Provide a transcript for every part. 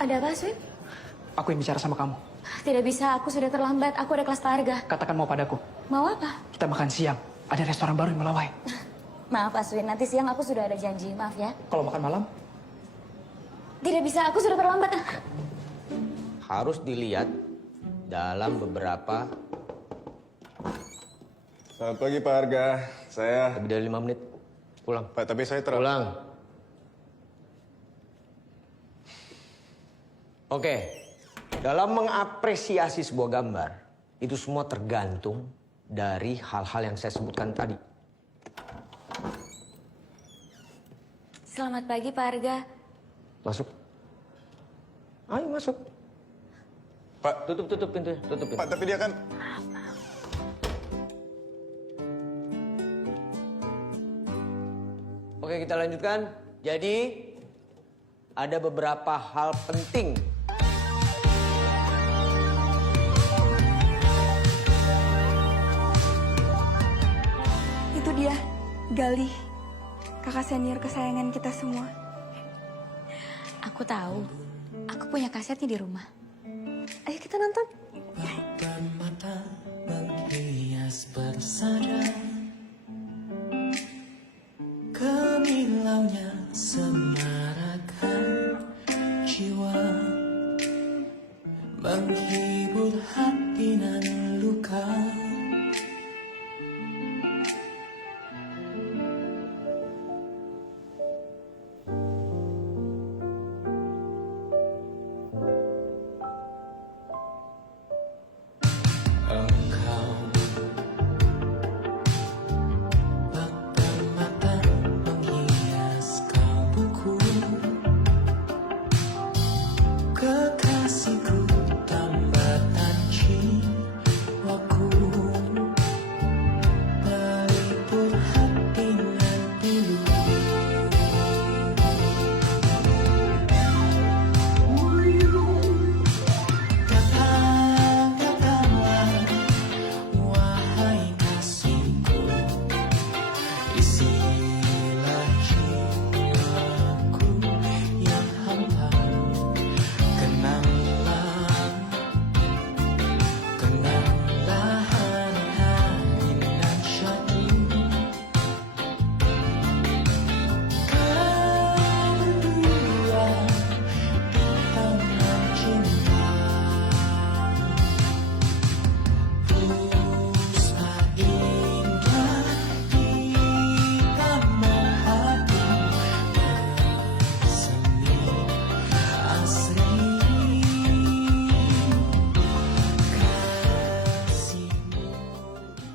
Ada apa, Swin? Aku yang bicara sama kamu. Tidak bisa, aku sudah terlambat. Aku ada kelas Pak Arga. Katakan mau padaku. Mau apa? Kita makan siang. Ada restoran baru di Melawai. Maaf, Aswin. Nanti siang aku sudah ada janji. Maaf ya. Kalau makan malam? Tidak bisa, aku sudah terlambat. Harus dilihat dalam beberapa... Selamat pagi Pak Arga. Saya... Lebih dari 5 menit. Pulang. Pak, tapi saya Pulang. Oke. Dalam mengapresiasi sebuah gambar, itu semua tergantung dari hal-hal yang saya sebutkan tadi. Selamat pagi, Pak Arga. Masuk. Ayo masuk. Pak, Tutup pintunya. Tutup pintu. Pak, tapi dia kan... Oke, kita lanjutkan. Jadi, ada beberapa hal penting. Itu dia, Galih. Kakak senior kesayangan kita semua. Aku tahu. Aku punya kasetnya di rumah. Ayo kita nonton. Mata menghias persada, kemilaunya semarakan jiwa, menghibur hati nan luka.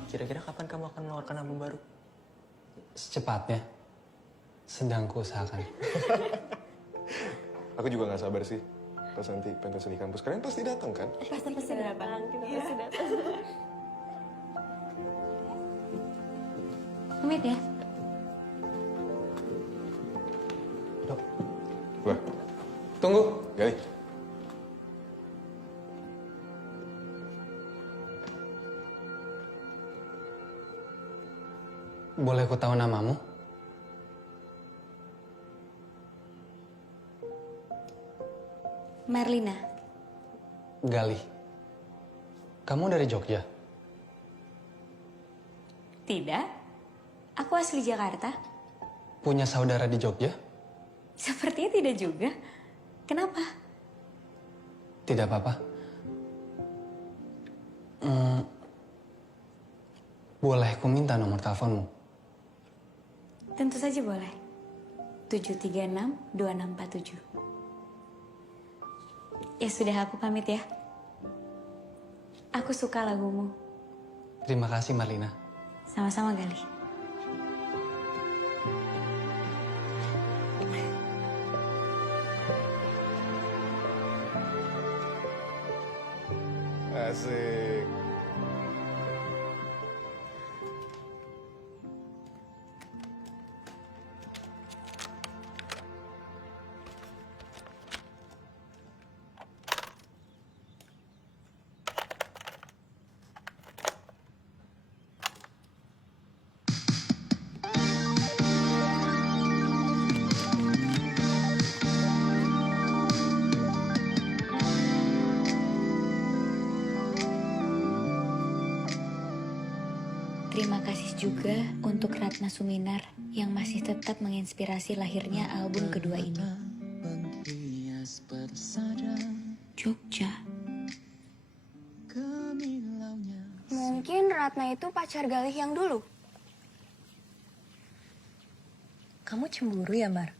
Kira-kira kapan kamu akan mengeluarkan album baru? Secepatnya. Sedang kuusahakan. Aku juga nggak sabar sih. Pas nanti pentas di kampus. Kalian pasti datang kan? Pasti datang. Kita pasti datang. Pamit ya. Wah, Tunggu. Gali. Boleh ku tahu namamu? Merlina. Galih. Kamu dari Jogja? Tidak. Aku asli Jakarta. Punya saudara di Jogja? Sepertinya tidak juga. Kenapa? Tidak apa-apa. Boleh ku minta nomor teleponmu? Tentu saja boleh. 736-2647. Ya sudah, aku pamit ya. Aku suka lagumu. Terima kasih, Marlina. Sama-sama, Galih. Asik. Terima kasih juga untuk Ratna Suminar yang masih tetap menginspirasi lahirnya album kedua ini. menghias persada Jogja. kemilaunya. Mungkin Ratna itu pacar Galih yang dulu. Kamu cemburu ya, Mar?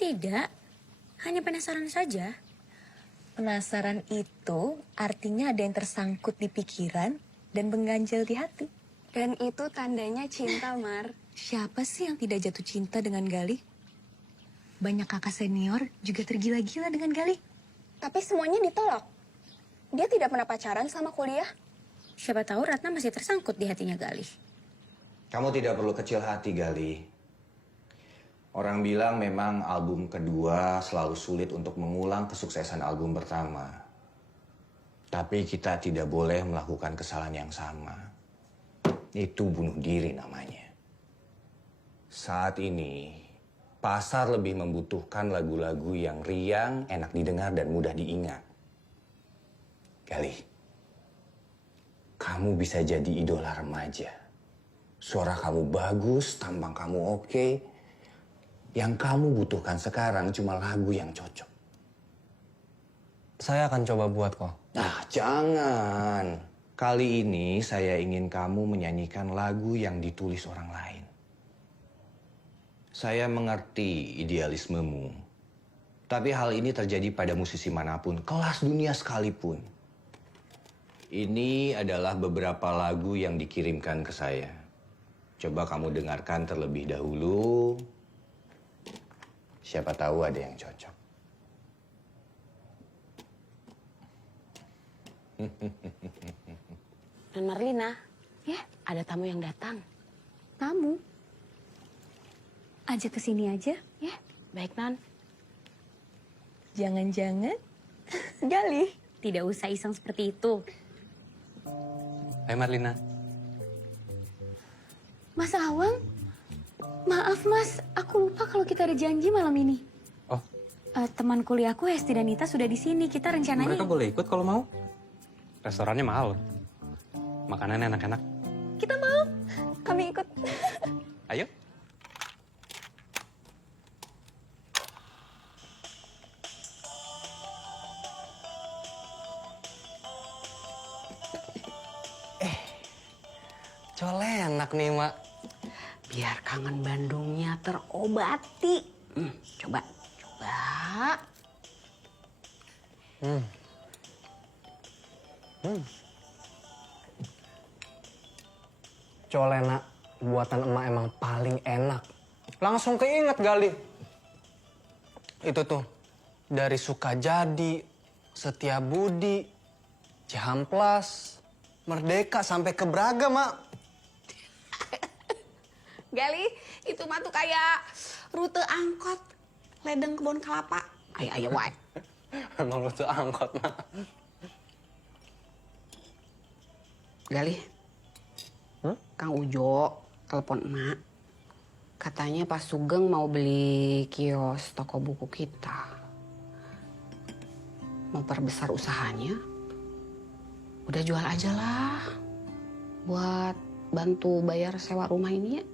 Tidak, hanya penasaran saja. Penasaran itu artinya ada yang tersangkut di pikiran dan mengganjal di hati. Dan itu tandanya cinta, Mar. Siapa sih yang tidak jatuh cinta dengan Galih? Banyak kakak senior juga tergila-gila dengan Galih. Tapi semuanya ditolak. Dia tidak pernah pacaran selama kuliah. Siapa tahu Ratna masih tersangkut di hatinya Galih. Kamu tidak perlu kecil hati, Gali. Orang bilang memang album kedua selalu sulit untuk mengulang kesuksesan album pertama. Tapi kita tidak boleh melakukan kesalahan yang sama. Itu bunuh diri namanya. Saat ini, pasar lebih membutuhkan lagu-lagu yang riang, enak didengar, dan mudah diingat. Gali, kamu bisa jadi idola remaja. Suara kamu bagus, tampang kamu oke. Yang kamu butuhkan sekarang cuma lagu yang cocok. Saya akan coba buat kok. Nah, jangan. Kali ini saya ingin kamu menyanyikan lagu yang ditulis orang lain. Saya mengerti idealismemu. Tapi hal ini terjadi pada musisi manapun, kelas dunia sekalipun. Ini adalah beberapa lagu yang dikirimkan ke saya. Coba kamu dengarkan terlebih dahulu. Siapa tahu ada yang cocok. Non Marlina, Ya, ada tamu yang datang. tamu. Ajak ke sini aja, ya. Baik, Non. Jangan-jangan Galih. tidak usah iseng seperti itu. Hai Marlina. Mas Awang, maaf Mas, aku lupa kalau kita ada janji malam ini. Oh, Teman kuliahku Hesti dan Nita sudah di sini. Kita rencananya. mereka boleh ikut kalau mau. Restorannya mahal. Makanannya enak-enak. Kita mau. Kami ikut. Ayo. Cole enak nih, Mak. Biar kangen Bandungnya terobati. Coba. Colena buatan emak emang paling enak. Langsung keinget Gali. Itu tuh dari Sukajadi, Setiabudi, Cihamplas, Merdeka sampai ke Braga, Mak. Gali, itu mah tuh kayak rute angkot. Ledeng kebun kelapa. Ayo, wae. Emang lu tuh angkot, Mak. Gali, Kang Ujo telepon emak. Katanya Pak Sugeng mau beli kios toko buku kita. Mau perbesar usahanya. Udah jual aja lah. Buat bantu bayar sewa rumah ini ya.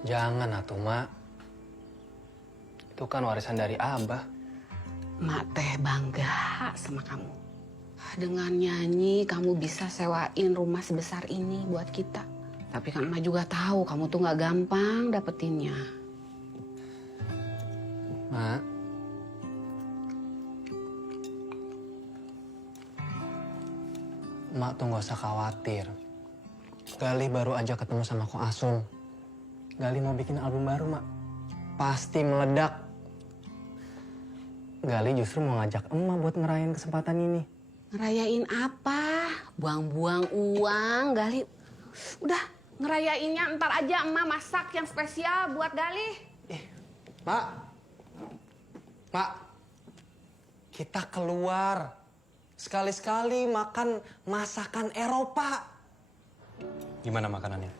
Jangan atuh, Mak. Itu kan warisan dari Abah. Mak teh bangga sama kamu. Dengan nyanyi kamu bisa sewain rumah sebesar ini buat kita. Tapi kan Mak juga tahu kamu tuh nggak gampang dapetinnya. Mak. Mak tuh nggak usah khawatir. Gali baru aja ketemu sama Ko Asun. Gali mau bikin album baru, Mak. Pasti meledak. Gali justru mau ngajak emak buat ngerayain kesempatan ini. Ngerayain apa? Buang-buang uang, Gali. Udah, ngerayainnya ntar aja emak masak yang spesial buat Gali. Mak. Mak. Kita keluar. Sekali-sekali makan masakan Eropa. Gimana makanannya?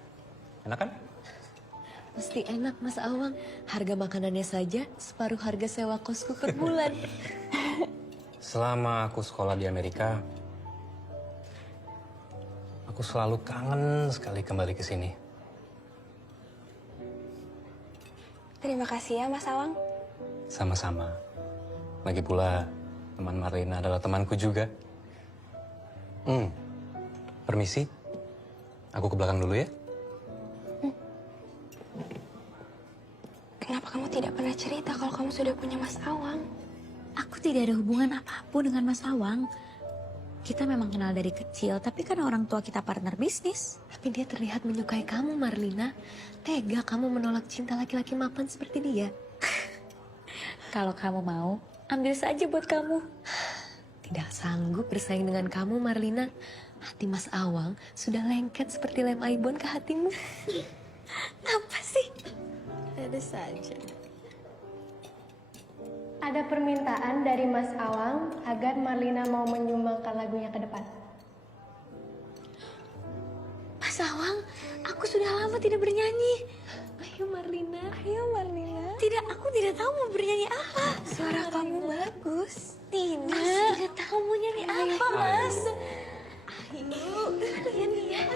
Enak kan? Pasti enak, Mas Awang. Harga makanannya saja separuh harga sewa kosku per bulan. Selama aku sekolah di Amerika, Aku selalu kangen sekali kembali ke sini. Terima kasih ya, Mas Awang. Sama-sama. Lagi pula, teman Marlina adalah temanku juga. Permisi. Aku ke belakang dulu ya. Kenapa kamu tidak pernah cerita kalau kamu sudah punya Mas Awang? Aku tidak ada hubungan apapun dengan Mas Awang. Kita memang kenal dari kecil, tapi kan orang tua kita partner bisnis. Tapi dia terlihat menyukai kamu, Marlina. Tega kamu menolak cinta laki-laki mapan seperti dia. Kalau kamu mau, ambil saja buat kamu. Tidak sanggup bersaing dengan kamu, Marlina. Hati Mas Awang sudah lengket seperti lem Aibon ke hatimu. Apa sih? Ada saja. Ada permintaan dari Mas Awang agar Marlina mau menyumbangkan lagunya ke depan. Mas Awang, aku sudah lama tidak bernyanyi. Ayo Marlina. Ayo Marlina. Tidak, aku tidak tahu mau bernyanyi apa. Suara kamu bagus. Tidak. Mas tidak tahu mau nyanyi apa, Mas. Ayo, nyanyi ya.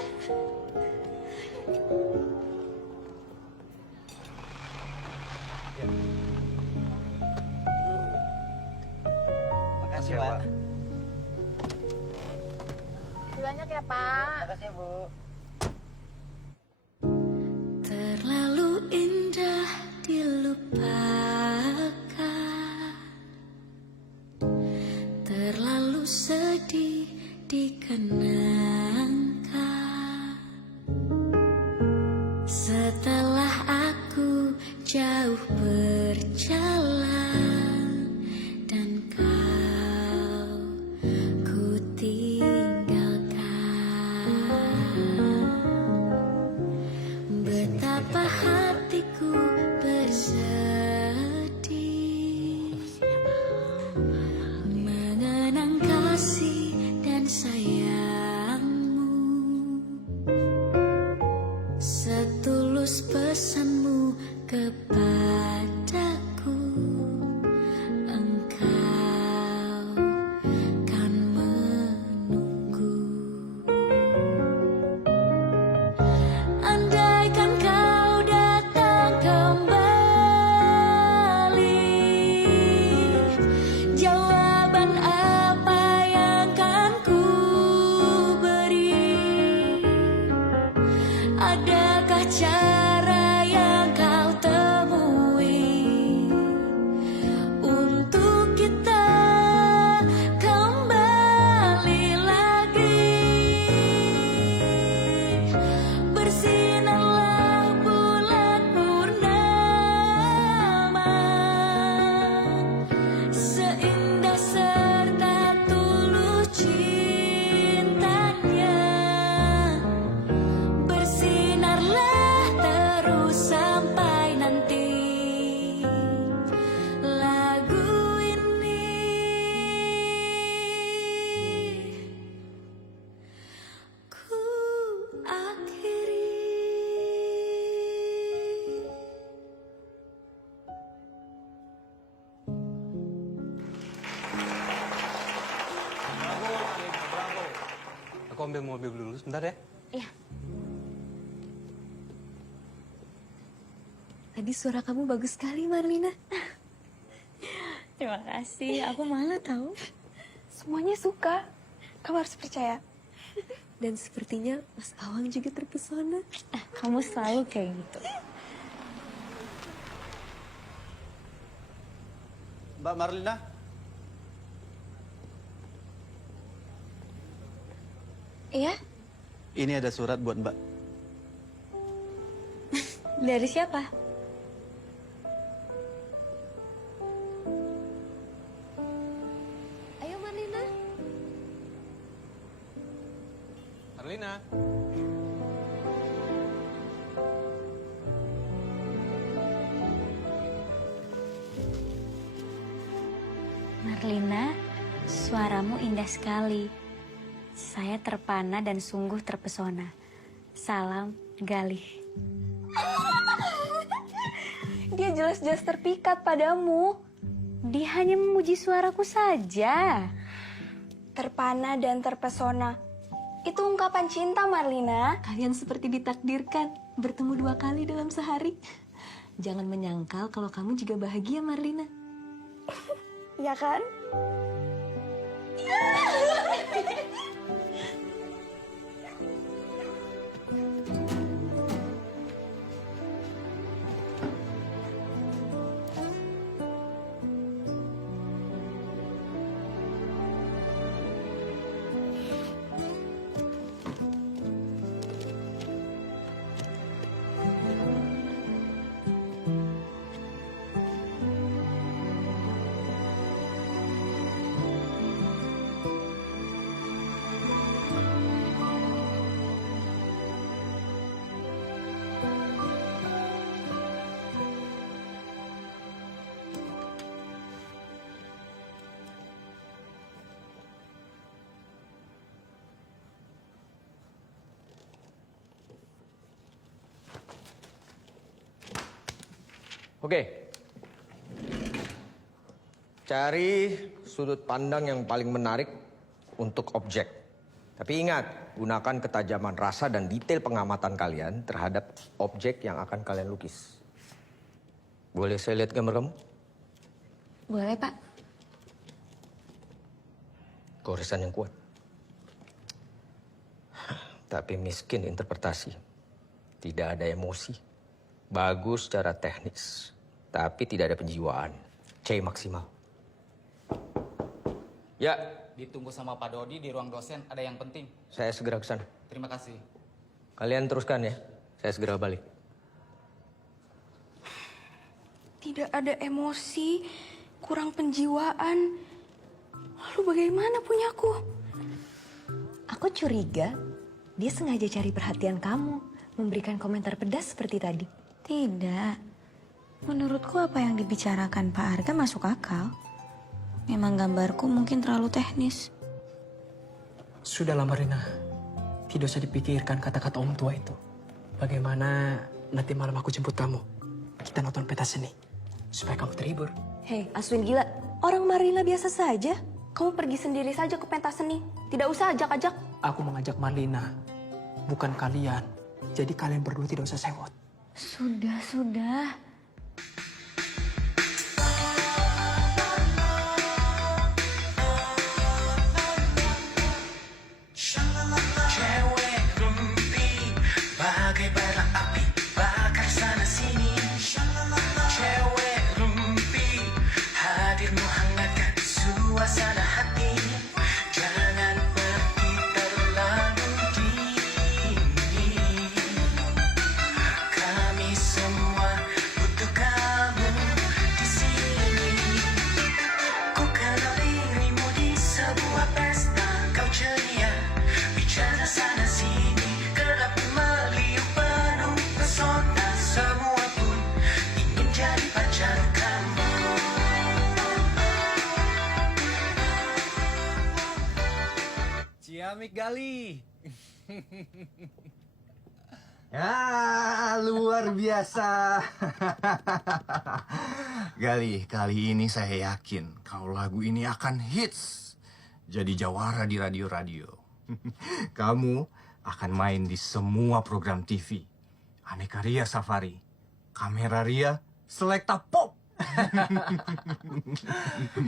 Makasih, Pak. Banyak ya, Pak. Makasih, Bu. Terlalu indah dilupakan, terlalu sedih dikenangkan. Setelah aku jauh berjalan dan kau ku tinggalkan, betapa hatiku bersedih mengenang kasih dan sayangmu, setulus pesanmu kepadaku. Engkau kan menunggu. Andaikan kau datang kembali, jawaban apa yang kan ku beri? Adakah cara yang kau temui untuk kita kembali lagi? Bersinarlah bulan purnama, seindah serta tulus cintanya. Bersinarlah terus sampai nanti lagu ini ku akhiri. Aku ambil mobil dulu sebentar ya. Iya. Tadi suara kamu bagus sekali, Marlina. Terima kasih, aku malu tahu. Semuanya suka. Kamu harus percaya. Dan sepertinya Mas Awang juga terpesona. Kamu selalu kayak gitu. Mbak Marlina, Iya? ini ada surat buat Mbak. Dari siapa? Ayo Marlina. Marlina. Marlina, suaramu indah sekali. Saya terpana dan sungguh terpesona. Salam, Galih. Dia jelas-jelas terpikat padamu. Dia hanya memuji suaraku saja. Terpana dan terpesona. Itu ungkapan cinta, Marlina. Kalian seperti ditakdirkan bertemu 2 kali dalam sehari. Jangan menyangkal kalau kamu juga bahagia, Marlina. Ya kan? Oke. Cari sudut pandang yang paling menarik untuk objek. Tapi ingat, gunakan ketajaman rasa dan detail pengamatan kalian terhadap objek yang akan kalian lukis. Boleh saya lihat gambar kamu? Boleh, Pak. Goresan yang kuat. Tapi miskin interpretasi. Tidak ada emosi. Bagus secara teknis. Tapi tidak ada penjiwaan. C maksimal. Ya. Ditunggu sama Pak Dodi di ruang dosen, ada yang penting. Saya segera ke sana. Terima kasih. Kalian teruskan ya. Saya segera balik. Tidak ada emosi, kurang penjiwaan. Lalu bagaimana punyaku? Aku curiga dia sengaja cari perhatian kamu, memberikan komentar pedas seperti tadi. Tidak. Menurutku apa yang dibicarakan Pak Arga masuk akal. Memang gambarku mungkin terlalu teknis. Sudahlah Marina, tidak usah dipikirkan kata-kata om tua itu. Bagaimana nanti malam aku jemput kamu? Kita nonton pentas seni, supaya kamu terhibur. Hei, Aswin gila. Orang Marlina biasa saja. Kamu pergi sendiri saja ke pentas seni. Tidak usah ajak-ajak. Aku mengajak Marlina, bukan kalian. Jadi kalian berdua tidak usah sewot. Sudah. Cewek rumpi bagai bara api bakar sana sini. Cewek rumpi hadirmu hangatkan suasana hati. Jangan pergi terlalu dini. Kami semua butuh kamu di sini. Ku kenal dirimu di sebuah pesta. Kau ceria bicara sana sini, kerap meliuk penuh pesona. Semua pun ingin jadi pacar kamu. Ciamik Gali. Ya, luar biasa. Gali, kali ini saya yakin kalau lagu ini akan hits. Jadi jawara di radio-radio. Kamu akan main di semua program TV. Aneka Ria Safari, Kamera Ria, Selekta Pop.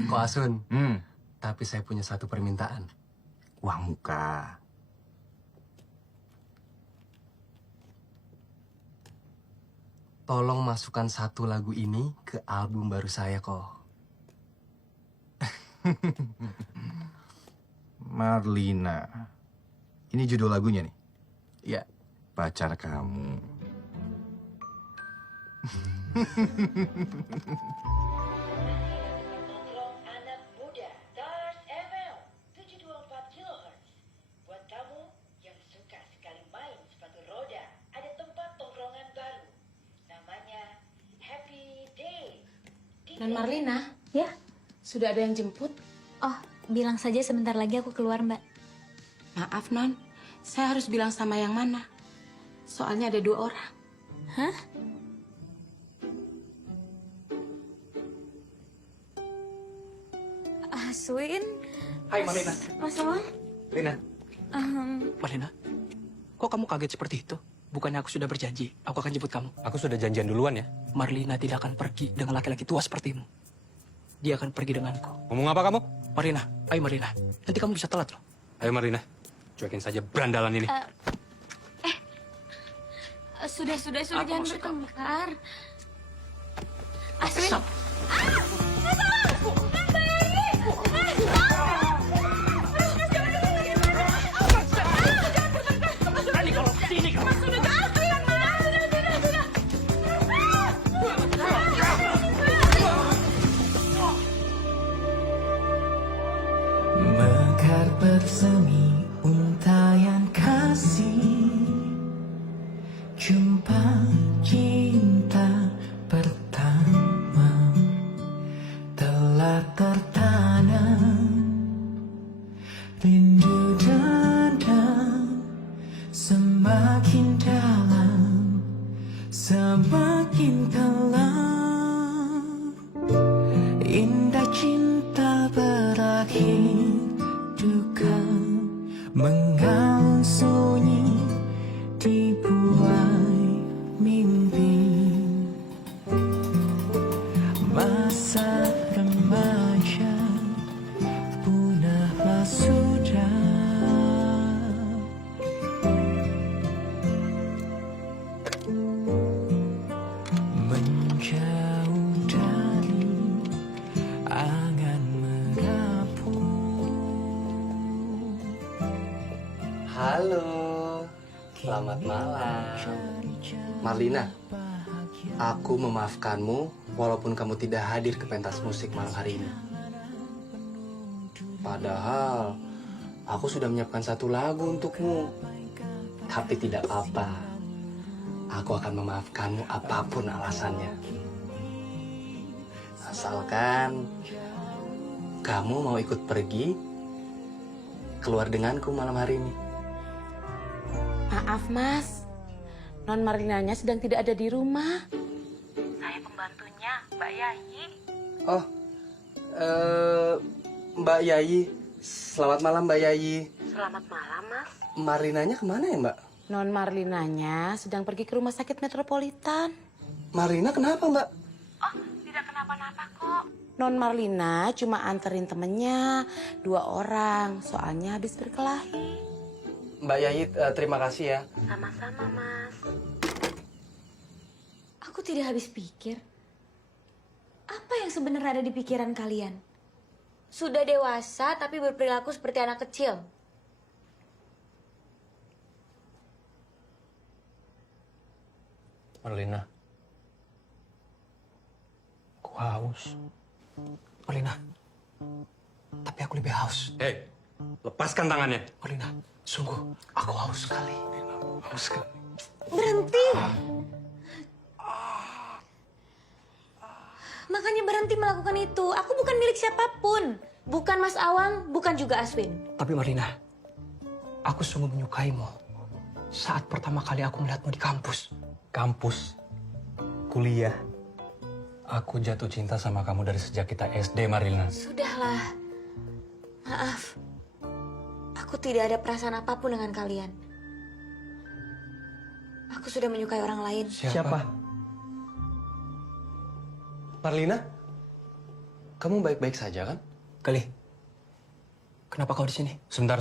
Ko Asun, tapi saya punya satu permintaan. Uang muka. Tolong masukkan satu lagu ini ke album baru saya kok. Marlina. Ini judul lagunya nih. Ya. Pacar kamu. Anak muda Stars FM 724 kHz. Buat kamu yang suka sekali main sepatu roda, ada tempat tongkrongan baru. Namanya Happy Day. Dan Marlina, Ya? sudah ada yang jemput? Oh, bilang saja sebentar lagi aku keluar, Mbak. Maaf, Non. Saya harus bilang sama yang mana? Soalnya ada 2 orang. Hah? Aswin? Hai Marlina. Mas Awang? Lina, Marlina, kok kamu kaget seperti itu? Bukannya aku sudah berjanji, aku akan jemput kamu. Aku sudah janjian duluan ya. Marlina tidak akan pergi dengan laki-laki tua sepertimu. Dia akan pergi denganku. Ngomong apa kamu? Marlina, ayo Marlina. Nanti kamu bisa telat loh. Ayo Marlina, cuekin saja berandalan ini. Sudah, jangan bertengkar. Aswin. Mekar bersemi untayan kasih, jumpa cinta pertama telah tertanam, rindu dendam semakin dalam, semakin dalam. Indah cinta berakhir, duka mengalun sunyi dibuai mimpi. Masa remaja punahlah sudah, menjauh dari angan merapu. Halo, selamat malam. Marlina, aku memaafkanmu walaupun kamu tidak hadir ke pentas musik malam hari ini. Padahal aku sudah menyiapkan satu lagu untukmu. Tapi tidak apa, aku akan memaafkanmu apapun alasannya. Asalkan kamu mau ikut pergi keluar denganku malam hari ini. Maaf Mas, Non Marlinanya sedang tidak ada di rumah. Saya pembantunya, Mbak Yayi. Oh, Mbak Yayi. Selamat malam Mbak Yayi. Selamat malam Mas. Marlinanya kemana ya Mbak? Non Marlinanya sedang pergi ke rumah sakit metropolitan. Marlina kenapa Mbak? Oh, tidak kenapa-napa kok. Non Marlina cuma anterin temennya 2 orang, soalnya habis berkelahi. Mbak Yayi, terima kasih ya. Sama-sama Mas. Aku tidak habis pikir. Apa yang sebenarnya ada di pikiran kalian? Sudah dewasa tapi berperilaku seperti anak kecil. Marlina, aku haus. Marlina, tapi aku lebih haus. Hei, lepaskan tangannya. Marlina, sungguh, aku haus sekali. Haus sekali. Berhenti! Makanya berhenti melakukan itu. Aku bukan milik siapapun. Bukan Mas Awang, bukan juga Aswin. Tapi Marlina, aku sungguh menyukaimu. Saat pertama kali aku melihatmu di kampus. Kampus, kuliah. Aku jatuh cinta sama kamu dari sejak kita SD, Marlina. Sudahlah. Maaf. Aku tidak ada perasaan apapun dengan kalian. Aku sudah menyukai orang lain. Siapa? Marlina, kamu baik-baik saja kan? Kali, kenapa kau di sini? Sebentar.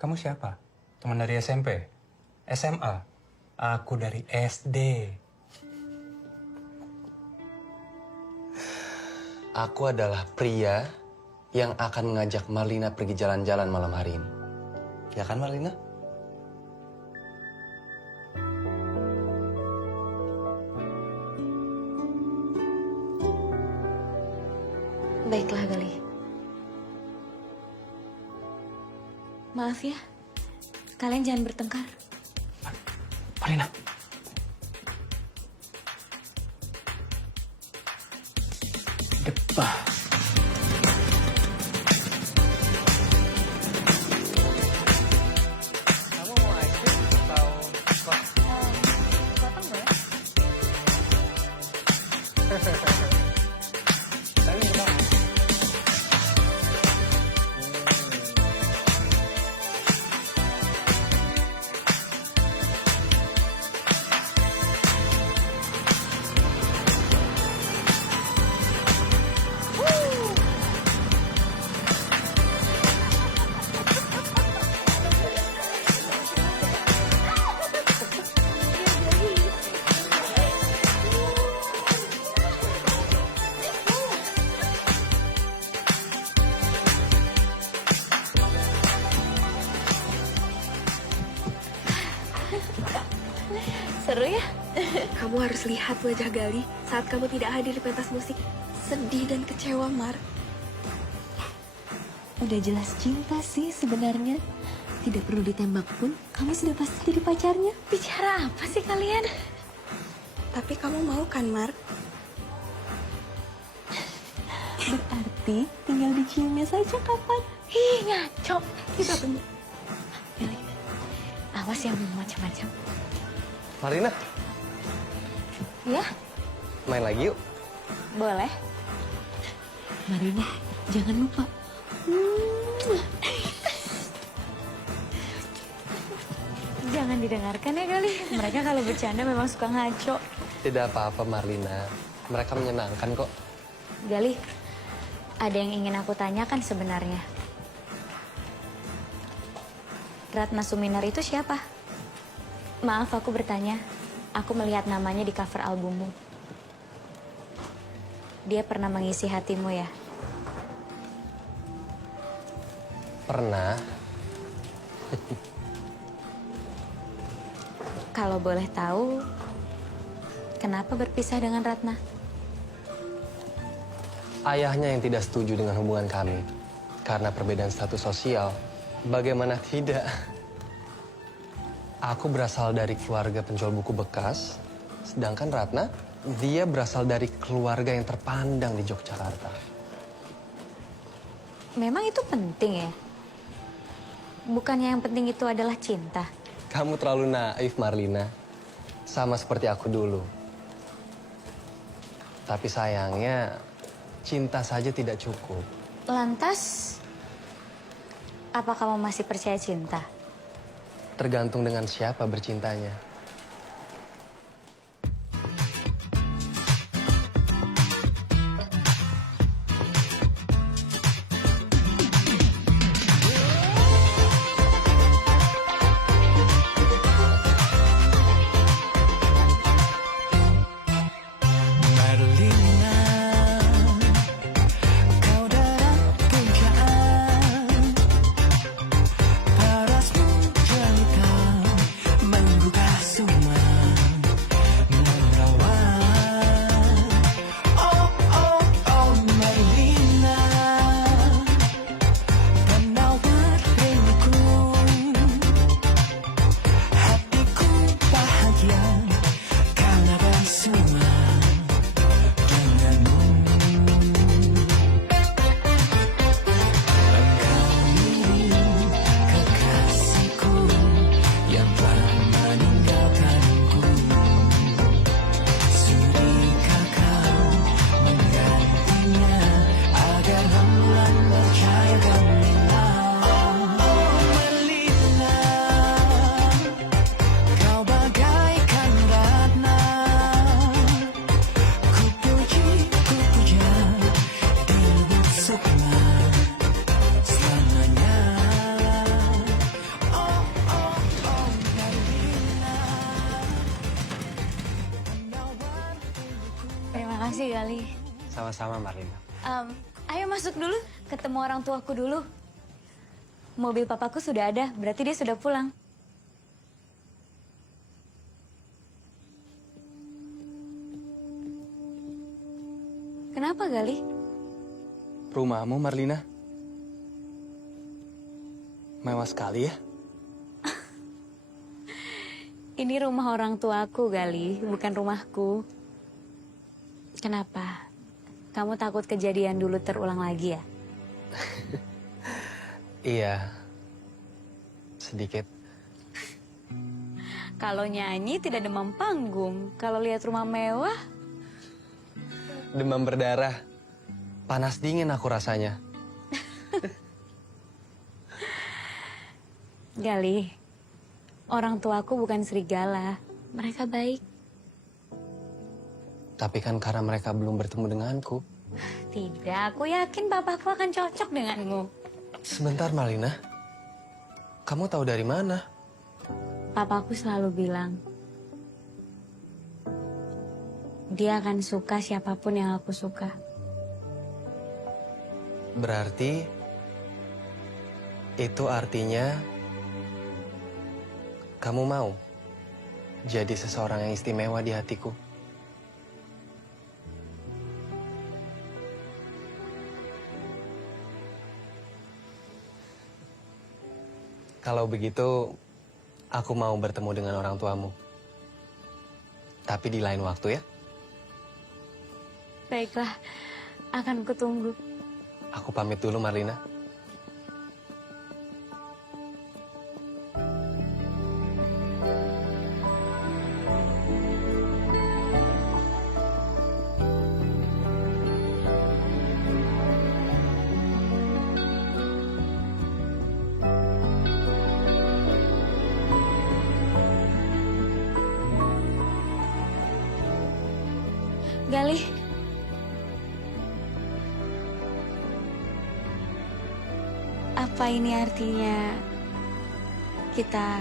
Kamu siapa? Teman dari SMP? SMA? Aku dari SD. Aku adalah pria yang akan mengajak Marlina pergi jalan-jalan malam hari ini. Ya kan Marlina? Baiklah, Gali. Maaf ya, kalian jangan bertengkar. Marlina. Depan. Kamu mau ice cream atau kok? Potong boleh? Saya minta. Seru ya? Kamu harus lihat wajah Gali saat kamu tidak hadir di pentas musik. Sedih dan kecewa, Mar. Udah jelas cinta sih sebenarnya. Tidak perlu ditembak pun, kamu sudah pasti jadi pacarnya. Bicara apa sih kalian? Tapi kamu mau kan, Mar? Berarti tinggal diciumnya saja kapan? Ih, ngaco. Kita tunggu. Awas yang macam-macam. Marlina, Ya, main lagi yuk. boleh. Marina, jangan lupa. Jangan didengarkan ya kali. Mereka kalau bercanda memang suka ngaco. Tidak apa-apa Marlina, mereka menyenangkan kok. Gali, ada yang ingin aku tanyakan sebenarnya. Ratna Suminar itu siapa? Maaf aku bertanya. Aku melihat namanya di cover albummu. Dia pernah mengisi hatimu ya? Pernah. Kalau boleh tahu, kenapa berpisah dengan Ratna? Ayahnya yang tidak setuju dengan hubungan kami. Karena perbedaan status sosial. Bagaimana tidak? Aku berasal dari keluarga penjual buku bekas. Sedangkan Ratna, dia berasal dari keluarga yang terpandang di Yogyakarta. Memang itu penting ya? Bukannya yang penting itu adalah cinta? Kamu terlalu naif, Marlina. Sama seperti aku dulu. Tapi sayangnya, cinta saja tidak cukup. Lantas, apa kamu masih percaya cinta? Tergantung dengan siapa bercintanya. Marlina, kau dalam genggaman, parasmu jelita menggugah semua merawat. Oh oh oh Marlina, penawar rinduku, hatiku bahagia karena bersama. Kekasihku yang telah meninggalkanku, sudahkah kau menggantinya agar rembulan percaya gemilang? Oh Marlina, kau bagaikan Ratna, ku puji, ku puja di lubuk sukma selamanya. Oh oh oh Marlina. Terima kasih Gali. Sama-sama, Marlina. Ayo masuk dulu, ketemu orang tuaku dulu. Mobil papaku sudah ada, berarti dia sudah pulang. Kenapa Gali? Rumahmu, Marlina? Mewah sekali ya? Ini rumah orang tuaku Gali, bukan rumahku. Kenapa? Kamu takut kejadian dulu terulang lagi ya? Iya. Sedikit. Kalau nyanyi tidak demam panggung. Kalau lihat rumah mewah, Demam berdarah. Panas dingin aku rasanya. Gali, orang tuaku bukan serigala. Mereka baik. Tapi kan karena mereka belum bertemu denganku. Tidak, aku yakin papaku akan cocok denganmu. Sebentar, Marlina. Kamu tahu dari mana? Papaku selalu bilang, dia akan suka siapapun yang aku suka. Berarti itu artinya kamu mau jadi seseorang yang istimewa di hatiku. Kalau begitu, aku mau bertemu dengan orang tuamu. Tapi di lain waktu ya. Baiklah, akan kutunggu. Aku pamit dulu, Marlina. Galih. Apa ini artinya kita...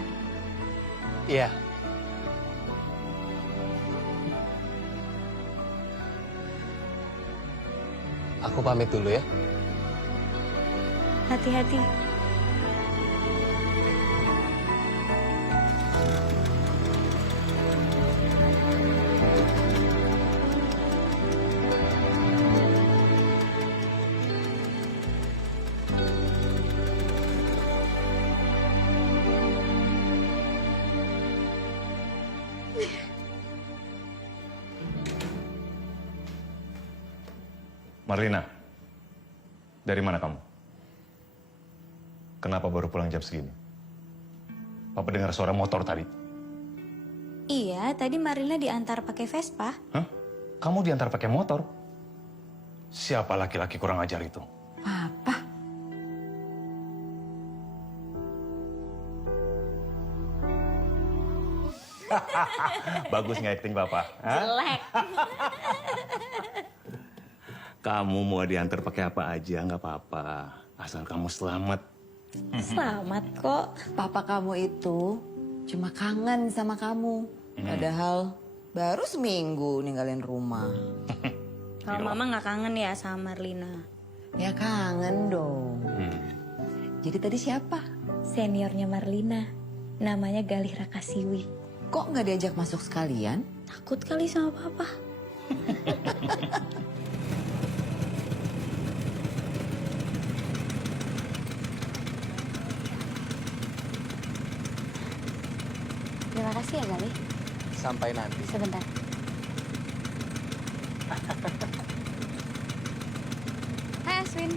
Iya. Aku pamit dulu ya. Hati-hati. Marlina, dari mana kamu? Kenapa baru pulang jam segini? Papa dengar suara motor tadi. Iya, tadi Marlina diantar pakai Vespa. Hah? Kamu diantar pakai motor? Siapa laki-laki kurang ajar itu? Papa. Bagus nggak acting Papa? Hah? Jelek. Kamu mau diantar pakai apa aja nggak apa-apa, asal kamu selamat. Selamat kok. Papa kamu itu cuma kangen sama kamu. Padahal baru seminggu ninggalin rumah. Kalau Mama nggak kangen ya sama Marlina. Ya kangen dong. Jadi tadi siapa? Seniornya Marlina. Namanya Galih Rakasiwi. Kok nggak diajak masuk sekalian? Takut kali sama Papa. Terima kasih ya Galih. Sampai nanti. Sebentar. Hai Aswin.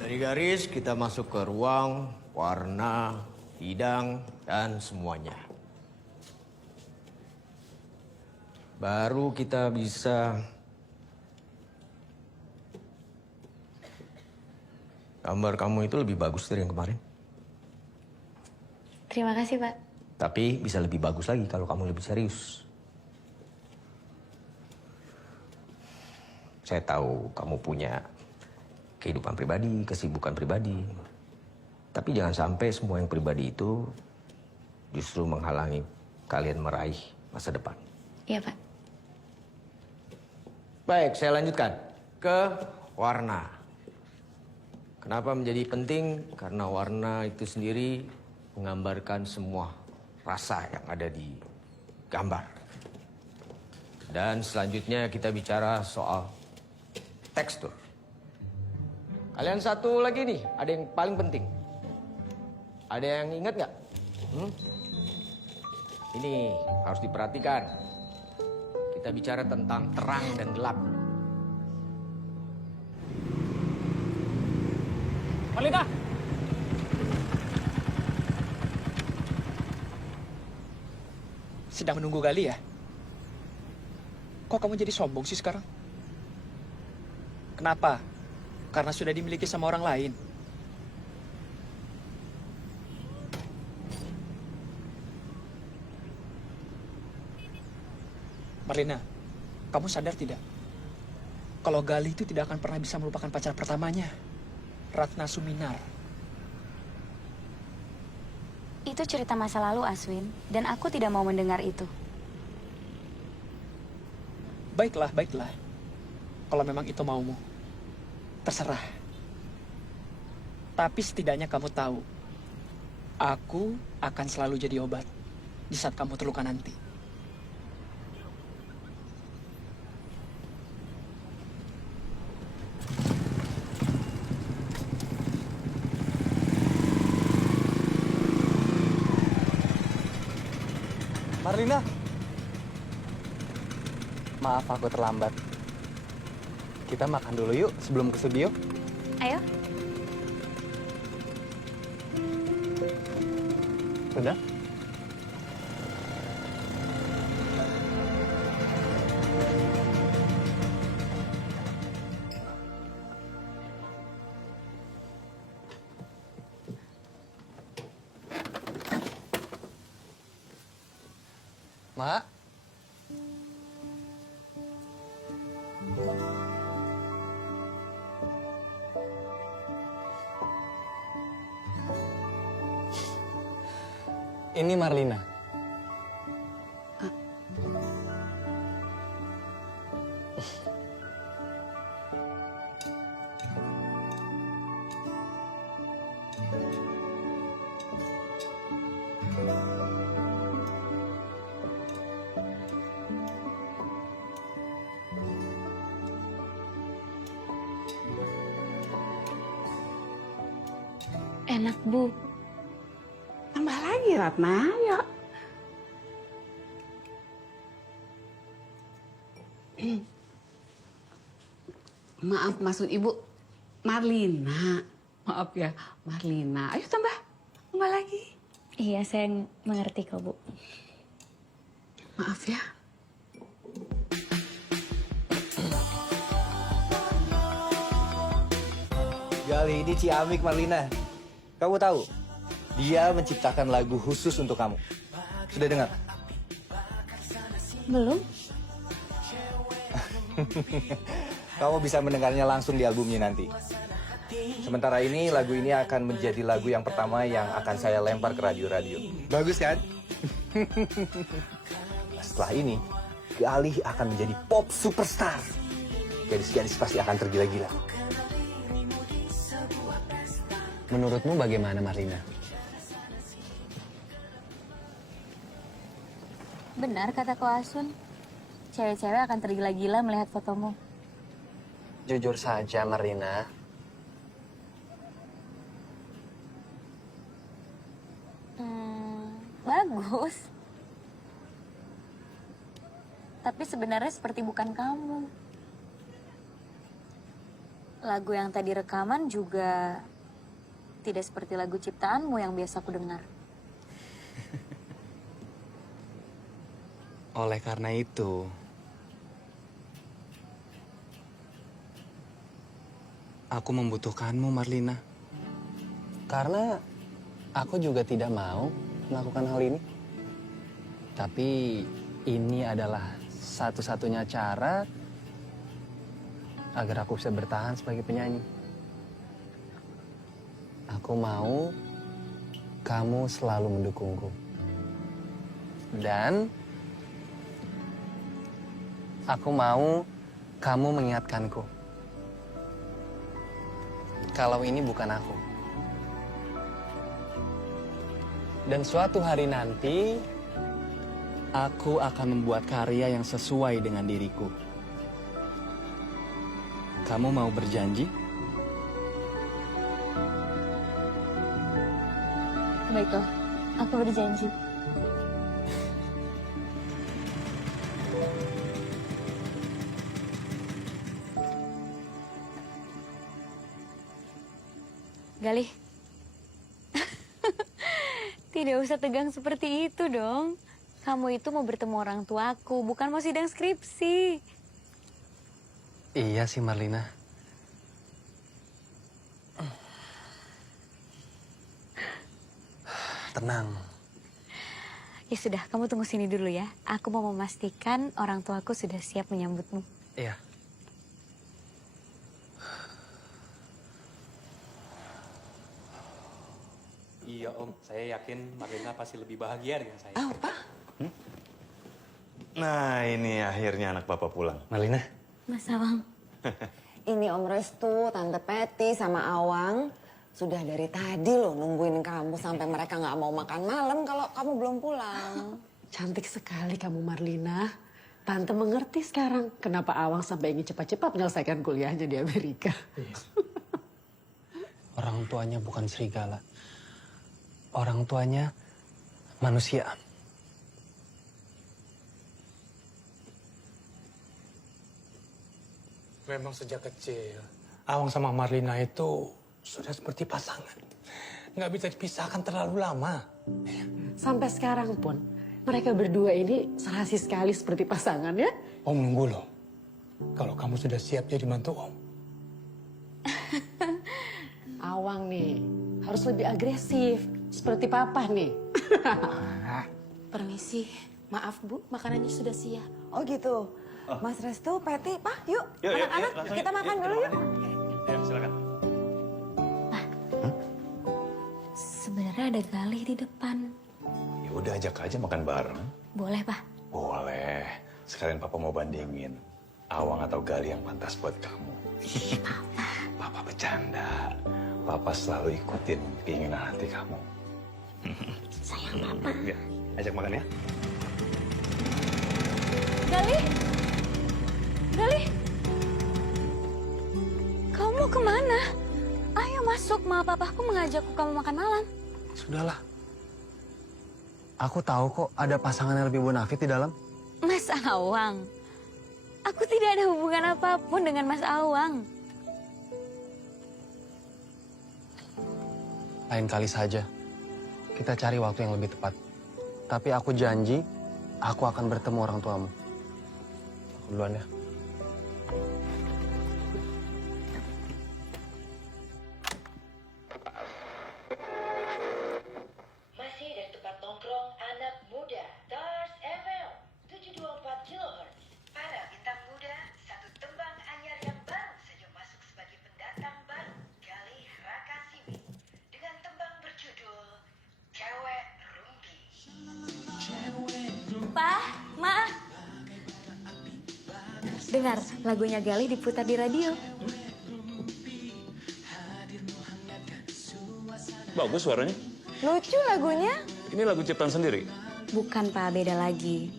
Dari garis kita masuk ke ruang, warna, bidang, dan semuanya. Baru kita bisa gambar kamu itu lebih bagus dari yang kemarin. Terima kasih Pak. Tapi bisa lebih bagus lagi kalau kamu lebih serius. Saya tahu kamu punya kehidupan pribadi, kesibukan pribadi. Tapi jangan sampai semua yang pribadi itu justru menghalangi kalian meraih masa depan. Iya Pak. Baik, saya lanjutkan ke warna. Kenapa menjadi penting? Karena warna itu sendiri menggambarkan semua rasa yang ada di gambar. Dan selanjutnya kita bicara soal tekstur. Kalian satu lagi nih, ada yang paling penting. Ada yang ingat nggak? Ini harus diperhatikan. Kita bicara tentang terang dan gelap. Marlina! Sedang menunggu Gali ya? Kok kamu jadi sombong sih sekarang? Kenapa? Karena sudah dimiliki sama orang lain. Marlina, kamu sadar tidak? Kalau Gali itu tidak akan pernah bisa melupakan pacar pertamanya. Ratna Suminar. Itu cerita masa lalu, Aswin. Dan aku tidak mau mendengar itu. Baiklah, baiklah. Kalau memang itu maumu. Terserah. Tapi setidaknya kamu tahu Aku akan selalu jadi obat di saat kamu terluka nanti. Marlina. Maaf aku terlambat. Kita makan dulu yuk sebelum ke studio. Ayo. Udah? Mak. Ini Marlina. Enak, Bu. Tambah lagi, Ratna. Yuk. Maaf, maksud Ibu Marlina. Maaf ya, Marlina. Ayo tambah lagi. Iya, saya mengerti kok, Bu. Maaf ya. Gali, ini Ciamik Marlina. Kamu tahu, dia menciptakan lagu khusus untuk kamu. Sudah dengar? Belum? Kamu bisa mendengarnya langsung di albumnya nanti. Sementara ini, lagu ini akan menjadi lagu yang pertama yang akan saya lempar ke radio-radio. Bagus kan? Setelah ini, Gali akan menjadi pop superstar. Gadis-gadis pasti akan tergila-gila. Menurutmu bagaimana, Marlina? Benar kata Ko Asun. Cewek-cewek akan tergila-gila melihat fotomu. Jujur saja, Marlina. Bagus. Tapi sebenarnya seperti bukan kamu. Lagu yang tadi rekaman juga tidak seperti lagu ciptaanmu yang biasa aku dengar. Oleh karena itu, aku membutuhkanmu, Marlina. Karena aku juga tidak mau melakukan hal ini. Tapi ini adalah satu-satunya cara agar aku bisa bertahan sebagai penyanyi. Aku mau kamu selalu mendukungku. Dan aku mau kamu mengingatkanku kalau ini bukan aku. Dan suatu hari nanti, aku akan membuat karya yang sesuai dengan diriku. Kamu mau berjanji? Baiklah, aku berjanji. Galih, tidak usah tegang seperti itu dong. Kamu itu mau bertemu orang tuaku, bukan mau sidang skripsi. Iya sih, Marlina. Tenang. Ya sudah, kamu tunggu sini dulu ya. Aku mau memastikan orang tuaku sudah siap menyambutmu. Iya. Iya Om, saya yakin Marlina pasti lebih bahagia dengan saya. Apa? Nah ini akhirnya anak Bapak pulang. Marlina. Mas Awang. Ini Om Restu, Tante Peti, sama Awang Sudah dari tadi loh nungguin kamu sampai mereka nggak mau makan malam kalau kamu belum pulang. Cantik sekali kamu Marlina. Tante mengerti sekarang kenapa Awang sampai ingin cepat-cepat menyelesaikan kuliahnya di Amerika. Orang tuanya bukan serigala. Orang tuanya manusia. Memang sejak kecil, Awang sama Marlina itu sudah seperti pasangan. Nggak bisa dipisahkan terlalu lama. Sampai sekarang pun mereka berdua ini serasi sekali seperti pasangan ya. Om nunggu loh. Kalau kamu sudah siap jadi mantu Om. Awang nih harus lebih agresif seperti papa nih. Permisi, maaf Bu, makanannya sudah siap. Oh gitu. Mas Restu, Peti, Pak, yuk. Yuk, yuk, Anak-anak, yuk, langsung kita yuk. makan Yuk, dulu kita yuk. makan. Ayo, silakan. Sebenarnya ada Galih di depan. Ya udah ajak aja makan bareng. Boleh, Pak? Boleh. Sekalian Papa mau bandingin Awang atau Gali yang pantas buat kamu. Papa bercanda. Papa selalu ikutin keinginan hati kamu. Sayang Papa. Ya, ajak makan ya. Galih! Galih! Kamu mau kemana? Ayo masuk, Ma. Papaku mengajakku kamu makan malam. Sudahlah. Aku tahu kok ada pasangan yang lebih bonafit di dalam. Mas Awang. Aku tidak ada hubungan apapun dengan Mas Awang. Lain kali saja. Kita cari waktu yang lebih tepat. Tapi aku janji, aku akan bertemu orang tuamu. Aku duluan ya. Masih dari tempat nongkrong anak muda Stars FM 724 kHz. Para bintang muda, satu tembang anyar yang baru saja masuk sebagai pendatang baru, Galih Rakasimi, dengan tembang berjudul Cewek Rumpi. Pa, Ma. Dengar, lagunya Galih diputar di radio. Bagus suaranya. Lucu lagunya. Ini lagu ciptaan sendiri. Bukan, Pak, beda lagi.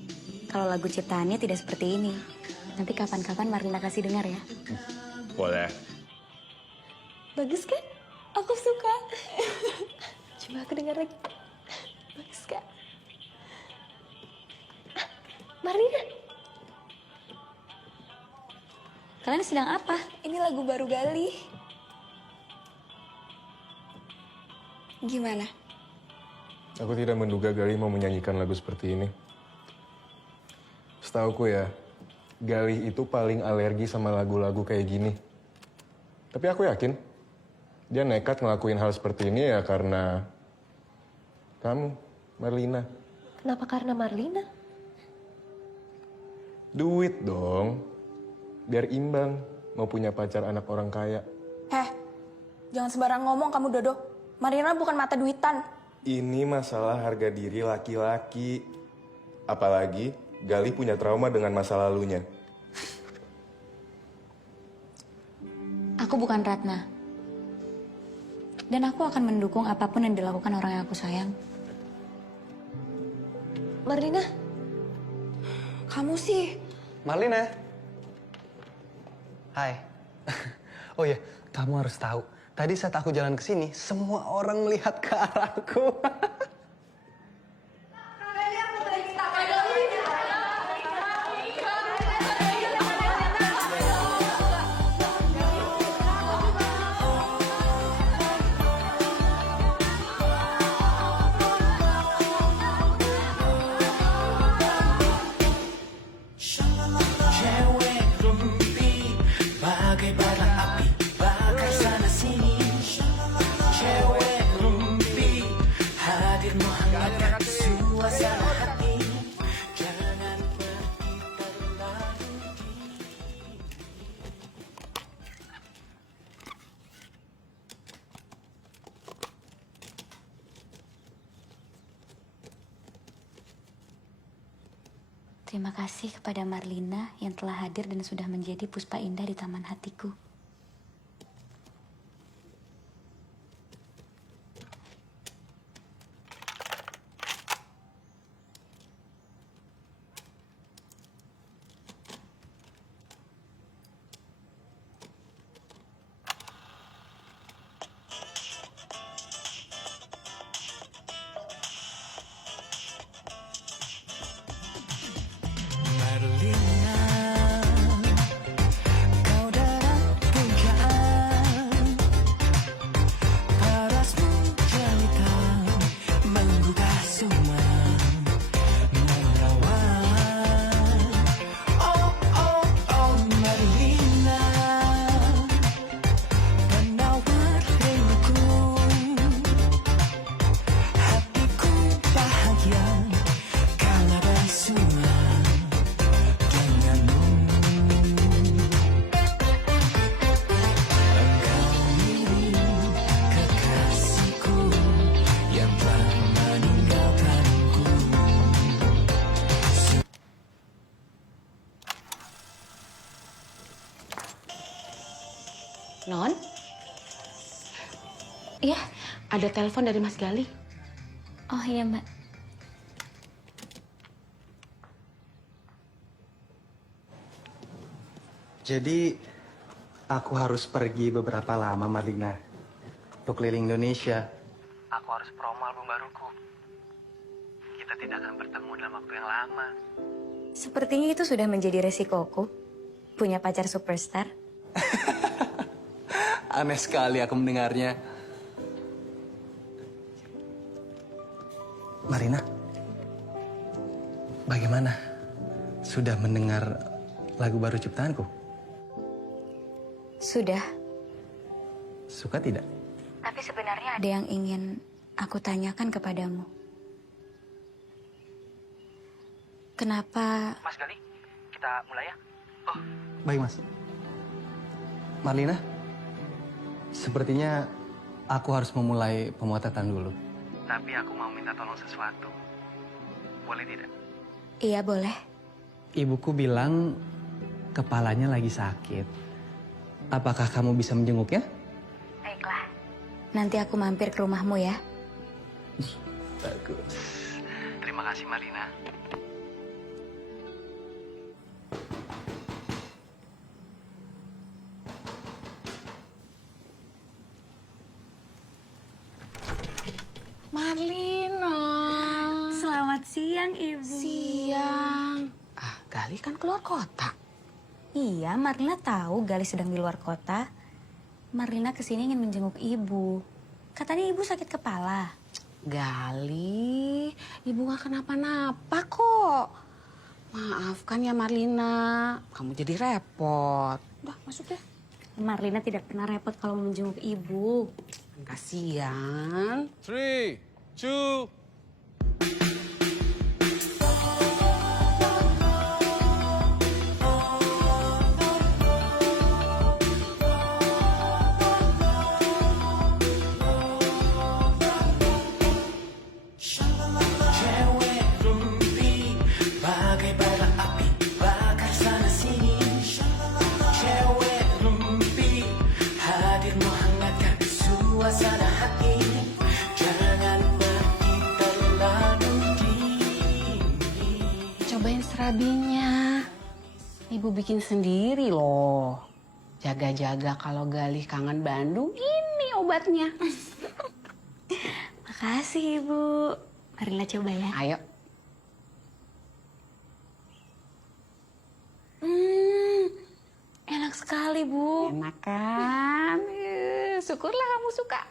Kalau lagu ciptaannya tidak seperti ini. Nanti kapan-kapan Marlina kasih dengar ya. Boleh. Bagus kan? Aku suka. Coba aku dengar lagi. Bagus kan? Ah, Marlina. Kalian sedang apa? Ini lagu baru Galih. Gimana? Aku tidak menduga Galih mau menyanyikan lagu seperti ini. Setauku ya, Galih itu paling alergi sama lagu-lagu kayak gini. Tapi aku yakin, dia nekat ngelakuin hal seperti ini ya karena kamu, Marlina. Kenapa karena Marlina? Duit dong, biar imbang mau punya pacar anak orang kaya. Jangan sembarang ngomong kamu, Dodo. Marlina bukan mata duitan. Ini masalah harga diri laki-laki. Apalagi Galih punya trauma dengan masa lalunya. Aku bukan Ratna. Dan aku akan mendukung apapun yang dilakukan orang yang aku sayang. Marlina. Kamu sih. Marlina. Hai. Oh ya, kamu harus tahu. Tadi saat aku jalan ke sini, semua orang melihat ke arahku. Cewek rumpi bagai bara api bakar sana sini. Cewek rumpi hadir menghangatkan suasana hati. Jangan pergi terlalu Terima kasih kepada Marlina yang telah hadir dan sudah menjadi puspa indah di taman hatiku. Non? Iya, ada telepon dari Mas Gali. Oh iya Mbak. Jadi, aku harus pergi beberapa lama, Marlina. Untuk keliling Indonesia. Aku harus promo album baruku. Kita tidak akan bertemu dalam waktu yang lama. Sepertinya itu sudah menjadi resikoku. Punya pacar superstar. Aneh sekali aku mendengarnya. Marina, bagaimana? Sudah mendengar lagu baru ciptaanku? Sudah. Suka tidak? Tapi sebenarnya ada yang ingin aku tanyakan kepadamu. Kenapa... Mas Gali, kita mulai ya? Oh, baik Mas. Marlina, sepertinya aku harus memulai pemotretan dulu. Tapi aku mau minta tolong sesuatu. Boleh tidak? Iya, boleh. Ibuku bilang kepalanya lagi sakit. Apakah kamu bisa menjenguknya? Baiklah. Nanti aku mampir ke rumahmu ya. Bagus. Terima kasih Marlina. Marlina. Selamat siang, Ibu. Siang. Gali kan keluar kota. Iya, Marlina tahu Gali sedang di luar kota. Marlina kesini ingin menjenguk Ibu. Katanya Ibu sakit kepala. Gali, Ibu gak kenapa-napa kok. Maafkan ya Marlina, kamu jadi repot. Udah, masuk deh. Marlina tidak pernah repot kalau menjenguk Ibu. Kasian. 3, 2, Cewek rumpi bagai bara api bakar sana sini. Cewek rumpi hadir menghangatkan suasana hati. Jangan pergi terlalu dini. Cobain serabinya. Ibu bikin sendiri loh. Jaga-jaga kalau Galih kangen Bandung, ini obatnya. Makasih, Ibu. Marlina coba ya. Ayo. Enak sekali, Bu. Enak kan? Syukurlah kamu suka.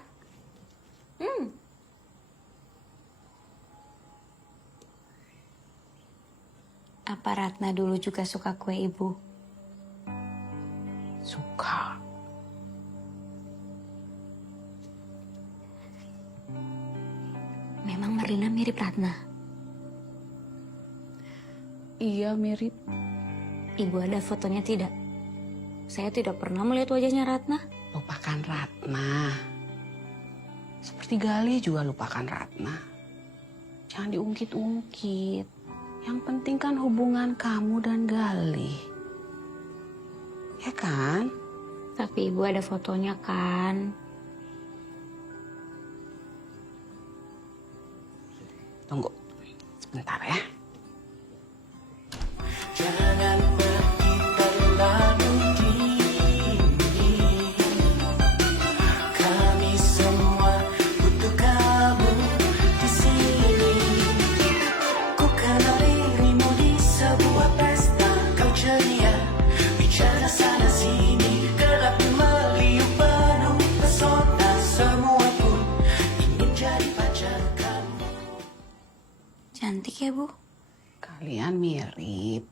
Apa Ratna dulu juga suka kue Ibu? Suka. Memang Marlina mirip Ratna. Iya, mirip. Ibu ada fotonya tidak? Saya tidak pernah melihat wajahnya Ratna. Lupakan Ratna. Seperti Gali juga lupakan Ratna. Jangan diungkit-ungkit. Yang penting kan hubungan kamu dan Gali. Ya kan? Tapi Ibu ada fotonya kan? Tunggu. Sebentar ya. Jangan pergi terlalu dini. Kami semua butuh kamu di sini. Ku kenal dirimu di sebuah pesta. Kau ceria, bicara sana sini. Gelapnya meliuk penuh pesona. Semua pun ingin jadi pacar kamu. Cantik ya, Bu? Kalian mirip.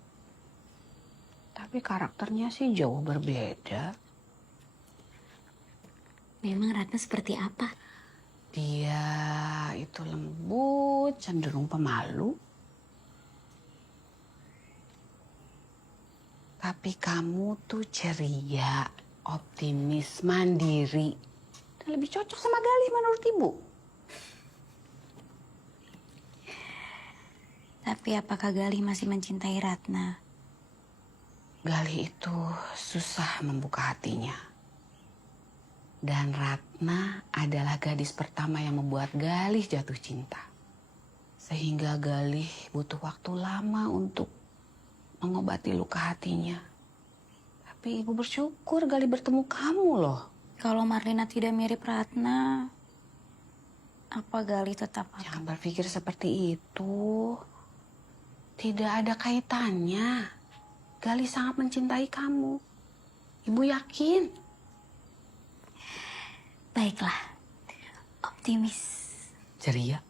Tapi karakternya sih jauh berbeda. Memang Ratna seperti apa? Dia itu lembut, cenderung pemalu. Tapi kamu tuh ceria, optimis, mandiri. Dan lebih cocok sama Galih menurut Ibu. Tapi apakah Galih masih mencintai Ratna? Galih itu susah membuka hatinya. Dan Ratna adalah gadis pertama yang membuat Galih jatuh cinta. Sehingga Galih butuh waktu lama untuk mengobati luka hatinya. Tapi ibu bersyukur Galih bertemu kamu loh. Kalau Marlina tidak mirip Ratna, apa Galih tetap akan... Jangan berpikir seperti itu. Tidak ada kaitannya. Galih sangat mencintai kamu. Ibu yakin. Baiklah, optimis. Ceria.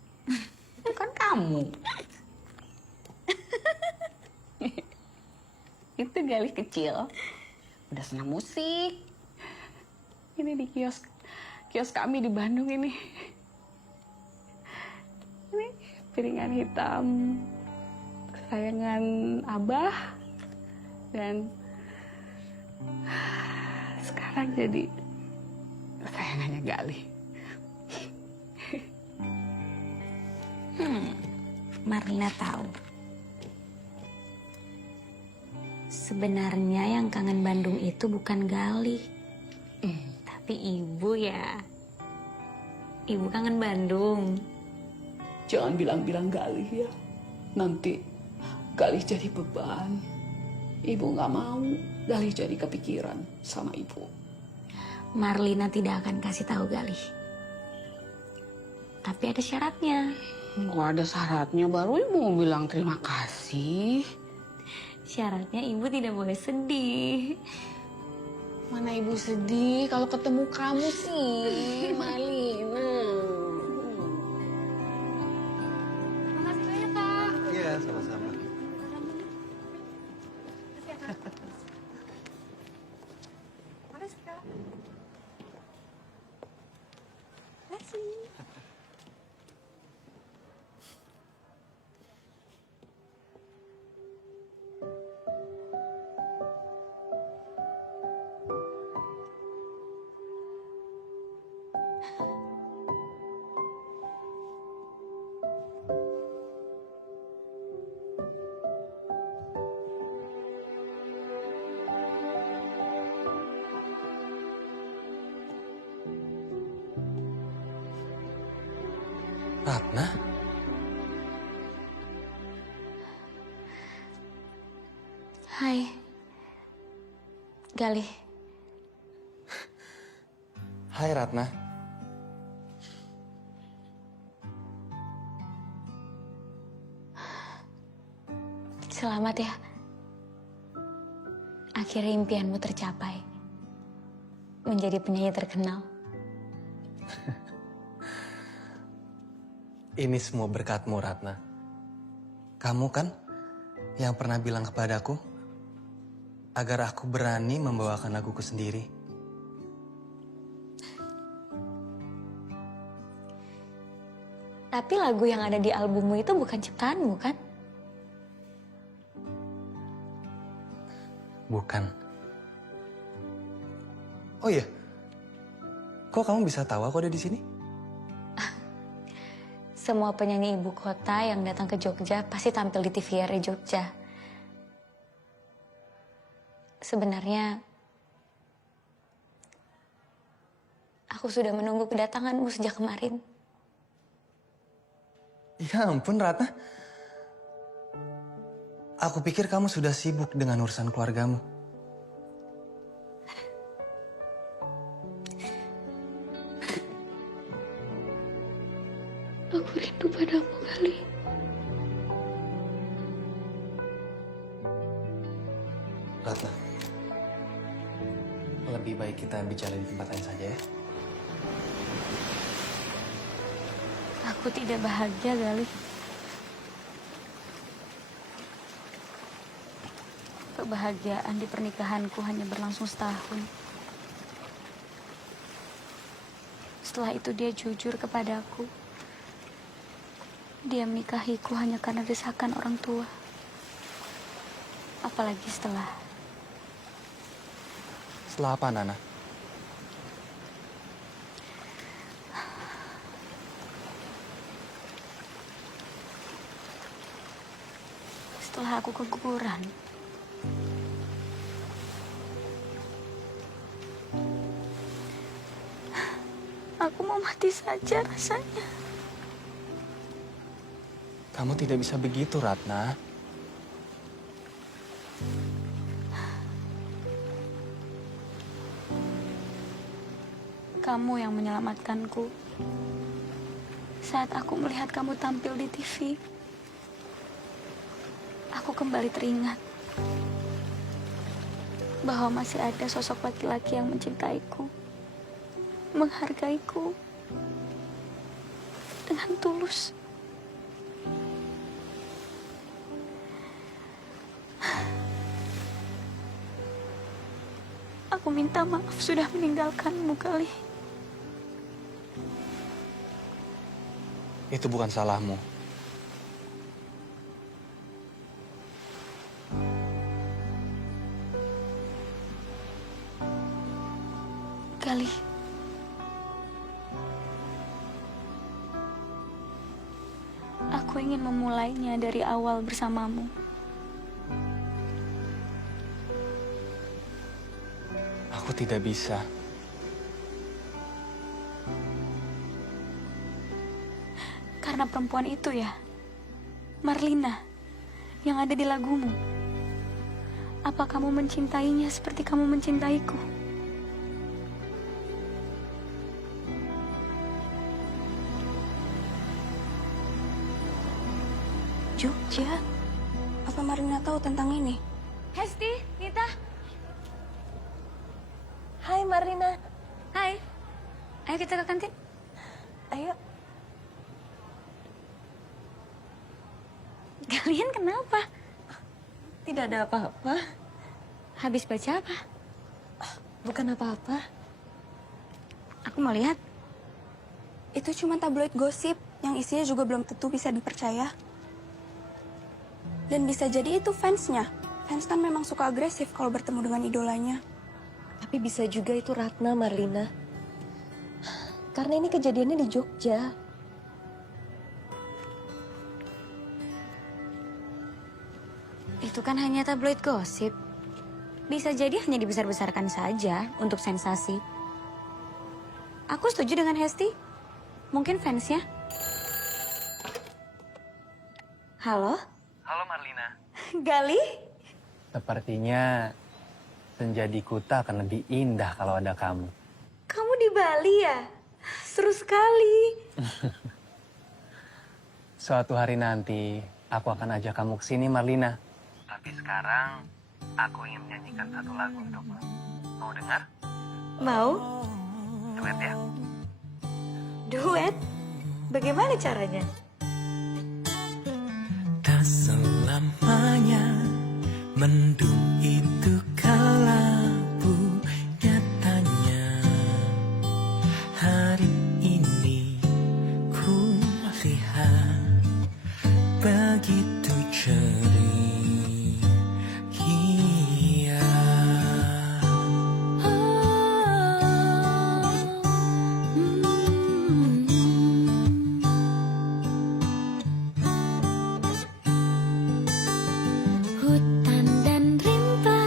Itu kan kamu. Itu Galih kecil. Udah senang musik. Ini di kios kami di Bandung ini. Ini piringan hitam kesayangan Abah. Dan sekarang jadi kesayangannya Galih. Marlina tahu. Sebenarnya yang kangen Bandung itu bukan Galih. Tapi ibu ya. Ibu kangen Bandung. Jangan bilang-bilang Galih ya. Nanti Galih jadi beban. Ibu nggak mau Galih jadi kepikiran sama ibu. Marlina tidak akan kasih tahu Galih. Tapi ada syaratnya. Nggak ada syaratnya, baru ibu mau bilang terima kasih. Syaratnya ibu tidak boleh sedih. Mana ibu sedih kalau ketemu kamu sih, Marlina. Makasih banyak, Kak. Iya, sama-sama. Makasih, Kak. Makasih. Ratna? Hai. Galih. Hai Ratna. Selamat ya. Akhirnya impianmu tercapai. Menjadi penyanyi terkenal. Ini semua berkatmu, Ratna. Kamu kan yang pernah bilang kepadaku agar aku berani membawakan laguku sendiri. Tapi lagu yang ada di albummu itu bukan ciptaanmu kan? Bukan. Oh iya, kok kamu bisa tahu aku ada di sini? Semua penyanyi ibu kota yang datang ke Jogja pasti tampil di TVRI Jogja. Sebenarnya, aku sudah menunggu kedatanganmu sejak kemarin. Ya ampun, Ratna. Aku pikir kamu sudah sibuk dengan urusan keluargamu. Aku rindu padamu, Galih. Ratna, lebih baik kita bicara di tempat lain saja ya. Aku tidak bahagia, Galih. Kebahagiaan di pernikahanku hanya berlangsung setahun. Setelah itu dia jujur kepadaku. Dia menikahiku hanya karena desakan orang tua. Apalagi setelah Apa, Nana? Setelah aku keguguran. aku mau mati saja rasanya. Kamu tidak bisa begitu, Ratna. Kamu yang menyelamatkanku. Saat aku melihat kamu tampil di TV, aku kembali teringat bahwa masih ada sosok laki-laki yang mencintaiku, menghargaiku dengan tulus. Aku minta maaf sudah meninggalkanmu, Galih. Itu bukan salahmu. Galih, aku ingin memulainya dari awal bersamamu. Aku tidak bisa. Karena perempuan itu ya, Marlina, yang ada di lagumu. Apa kamu mencintainya seperti kamu mencintaiku? Jogja? Apa Marlina tahu tentang ini? Hesti, Nita. Hai Marlina. Hai. Ayo kita ke kantin. Ayo. Kalian kenapa? Tidak ada apa-apa. Habis baca apa? Bukan apa-apa. Aku mau lihat. Itu cuma tabloid gosip yang isinya juga belum tentu bisa dipercaya. Dan bisa jadi itu fansnya. Fans kan memang suka agresif kalau bertemu dengan idolanya. Tapi bisa juga itu Ratna, Marlina. Karena ini kejadiannya di Jogja. Itu kan hanya tabloid gosip. Bisa jadi hanya dibesar-besarkan saja untuk sensasi. Aku setuju dengan Hesti. Mungkin fansnya. Halo? Halo Marlina. Galih? Sepertinya senja di Kuta akan lebih indah kalau ada kamu. Kamu di Bali ya? Seru sekali. Suatu hari nanti aku akan ajak kamu ke sini Marlina. Tapi sekarang aku ingin menyanyikan satu lagu untukmu. Mau dengar? Mau? Duet ya? Duet? Bagaimana caranya? Tak selamanya mendung itu kelabu, nyatanya hari ini ku lihat begitu ceria. Hutan dan rimba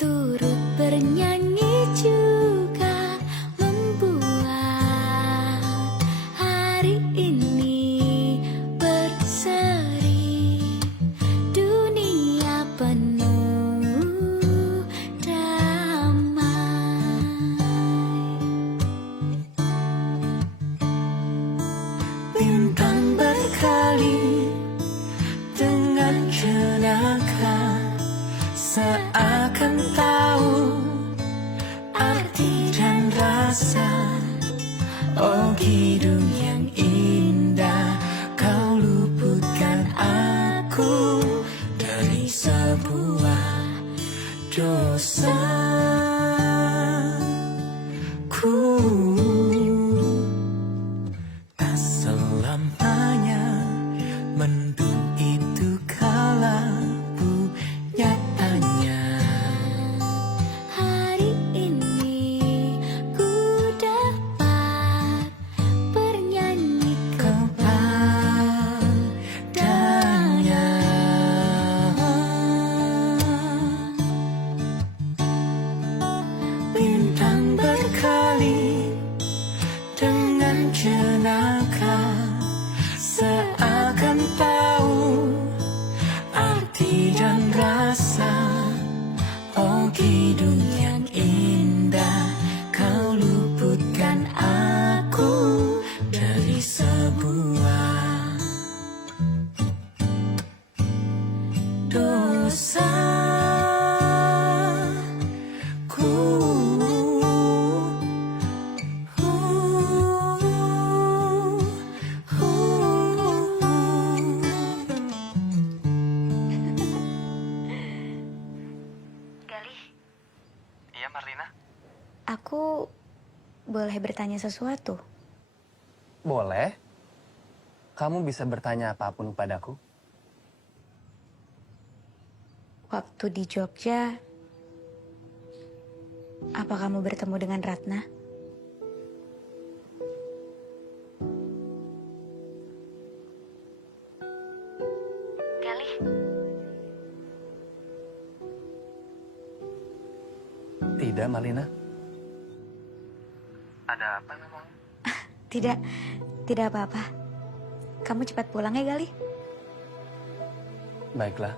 turut bernyanyi juga membuat hari ini berseri. Dunia penuh damai. Bintang berkali dengan jenaka, seakan tahu arti dan rasa. Oh hidung yang indah, kau luputkan aku dari sebuah dosa. Tak selamanya mendung itu kelabu, nyatanya Hari ini ku dapat bernyanyi kepadanya. Bintang berkali Marlina. Aku boleh bertanya sesuatu? Boleh. Kamu bisa bertanya apapun padaku. Waktu di Jogja, apa kamu bertemu dengan Ratna? Galih. Tidak, Marlina. Ada apa memang? Tidak, tidak apa-apa. Kamu cepat pulang ya, Galih. Baiklah.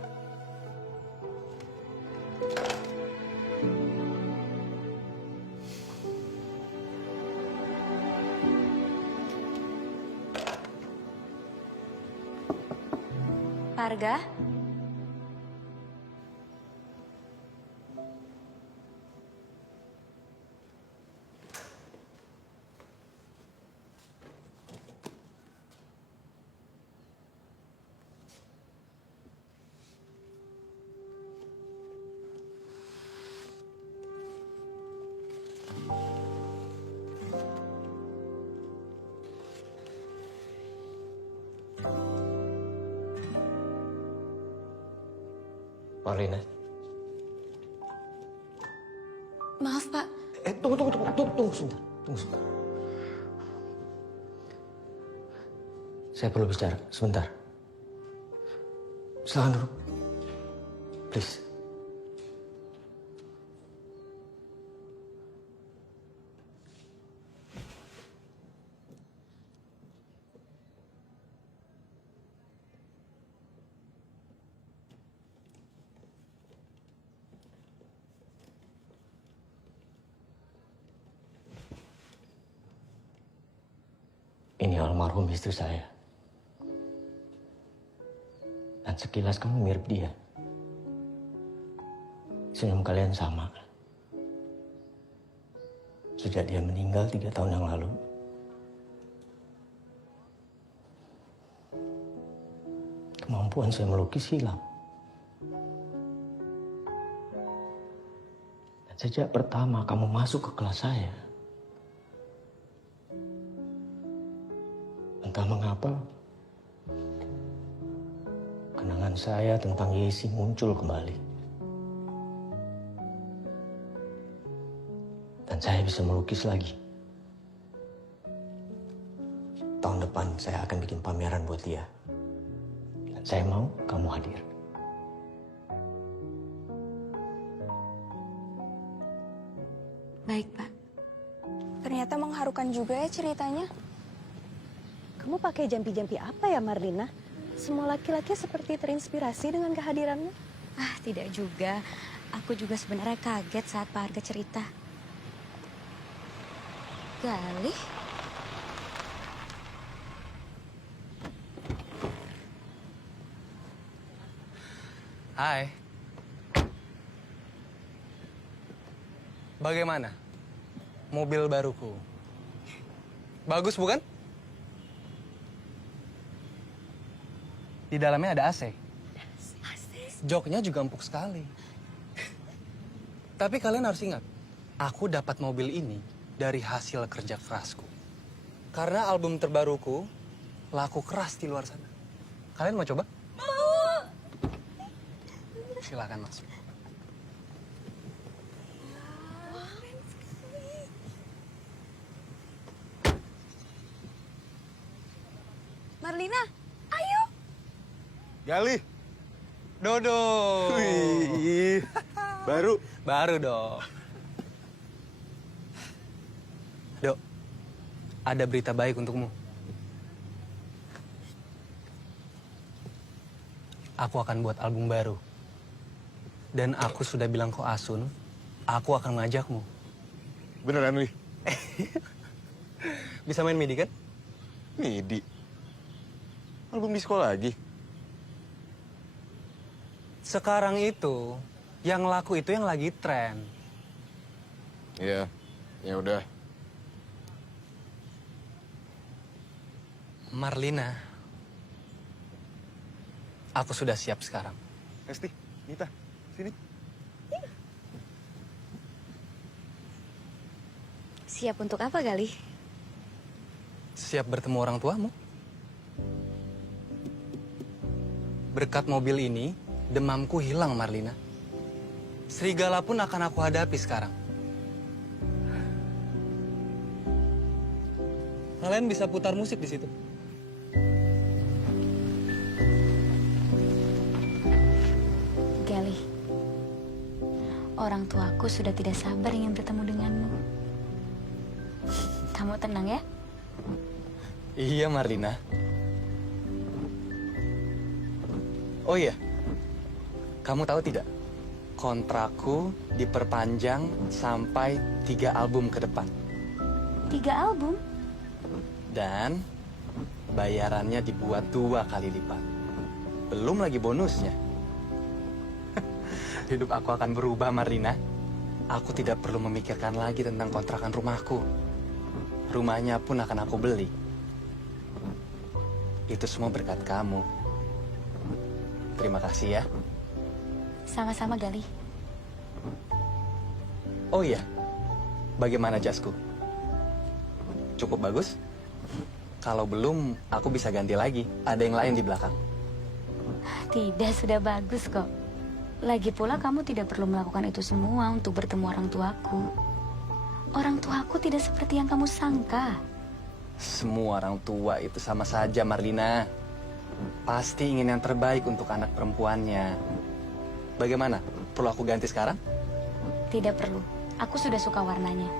Parga? Marlina. Maaf, Pak. Tunggu sebentar. Saya perlu bicara sebentar. Silakan duduk. Please. Ini almarhum istri saya. Dan sekilas kamu mirip dia. Senyum kalian sama. Sejak dia meninggal 3 tahun yang lalu. Kemampuan saya melukis hilang. Dan sejak pertama kamu masuk ke kelas saya, entah mengapa, kenangan saya tentang Yesi muncul kembali. Dan saya bisa melukis lagi. Tahun depan saya akan bikin pameran buat dia. Dan saya mau kamu hadir. Baik, Pak. Ternyata mengharukan juga ya ceritanya. Kamu pakai jampi-jampi apa ya, Marlina? Semua laki-laki seperti terinspirasi dengan kehadiranmu. Ah, tidak juga. Aku juga sebenarnya kaget saat Pak Harga cerita. Galih? Hai. Bagaimana? Mobil baruku. Bagus bukan? Di dalamnya ada AC. Joknya juga empuk sekali. Tapi kalian harus ingat, aku dapat mobil ini dari hasil kerja kerasku. Karena album terbaruku laku keras di luar sana. Kalian mau coba? Mau. Silakan masuk. Marlina, ayo. Galih. Dodo. Wih, baru. Baru dong. Dok, ada berita baik untukmu. Aku akan buat album baru. Dan aku sudah bilang ke Asun, aku akan ngajakmu. Beneran, Wih? Bisa main MIDI kan? MIDI? Album disco lagi? Sekarang itu, yang laku itu yang lagi tren. Iya, ya udah. Marlina, aku sudah siap sekarang. Esti, Nita, sini. Siap untuk apa, Galih? Siap bertemu orang tuamu. Berkat mobil ini, demamku hilang, Marlina. Serigala pun akan aku hadapi sekarang. Kalian bisa putar musik di situ. Galih, orang tuaku sudah tidak sabar ingin bertemu denganmu. Kamu tenang ya? Iya, Marlina. Oh iya, kamu tahu tidak? Kontrakku diperpanjang sampai 3 album ke depan. 3 album? Dan bayarannya dibuat 2 kali lipat. Belum lagi bonusnya. Hidup aku akan berubah, Marlina. Aku tidak perlu memikirkan lagi tentang kontrakan rumahku. Rumahnya pun akan aku beli. Itu semua berkat kamu. Terima kasih ya. Sama-sama, Galih. Oh iya, bagaimana jasku? Cukup bagus? Kalau belum, aku bisa ganti lagi. Ada yang lain di belakang. Tidak, sudah bagus kok. Lagi pula kamu tidak perlu melakukan itu semua untuk bertemu orang tuaku. Orang tuaku tidak seperti yang kamu sangka. Semua orang tua itu sama saja, Marlina. Pasti ingin yang terbaik untuk anak perempuannya. Bagaimana? Perlu aku ganti sekarang? Tidak perlu. Aku sudah suka warnanya.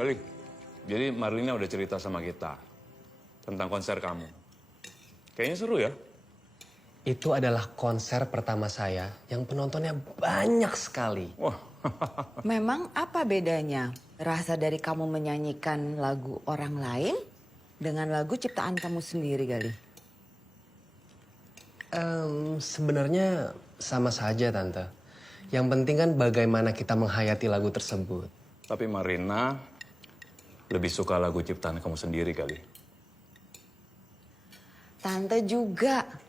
Galih, jadi Marlina udah cerita sama kita tentang konser kamu. Kayaknya seru ya? Itu adalah konser pertama saya yang penontonnya banyak sekali. Wah. Memang apa bedanya rasa dari kamu menyanyikan lagu orang lain dengan lagu ciptaan kamu sendiri, Galih? Sebenarnya sama saja, Tante. Yang penting kan bagaimana kita menghayati lagu tersebut. Tapi Marlina lebih suka lagu ciptaan kamu sendiri kali. Tante juga.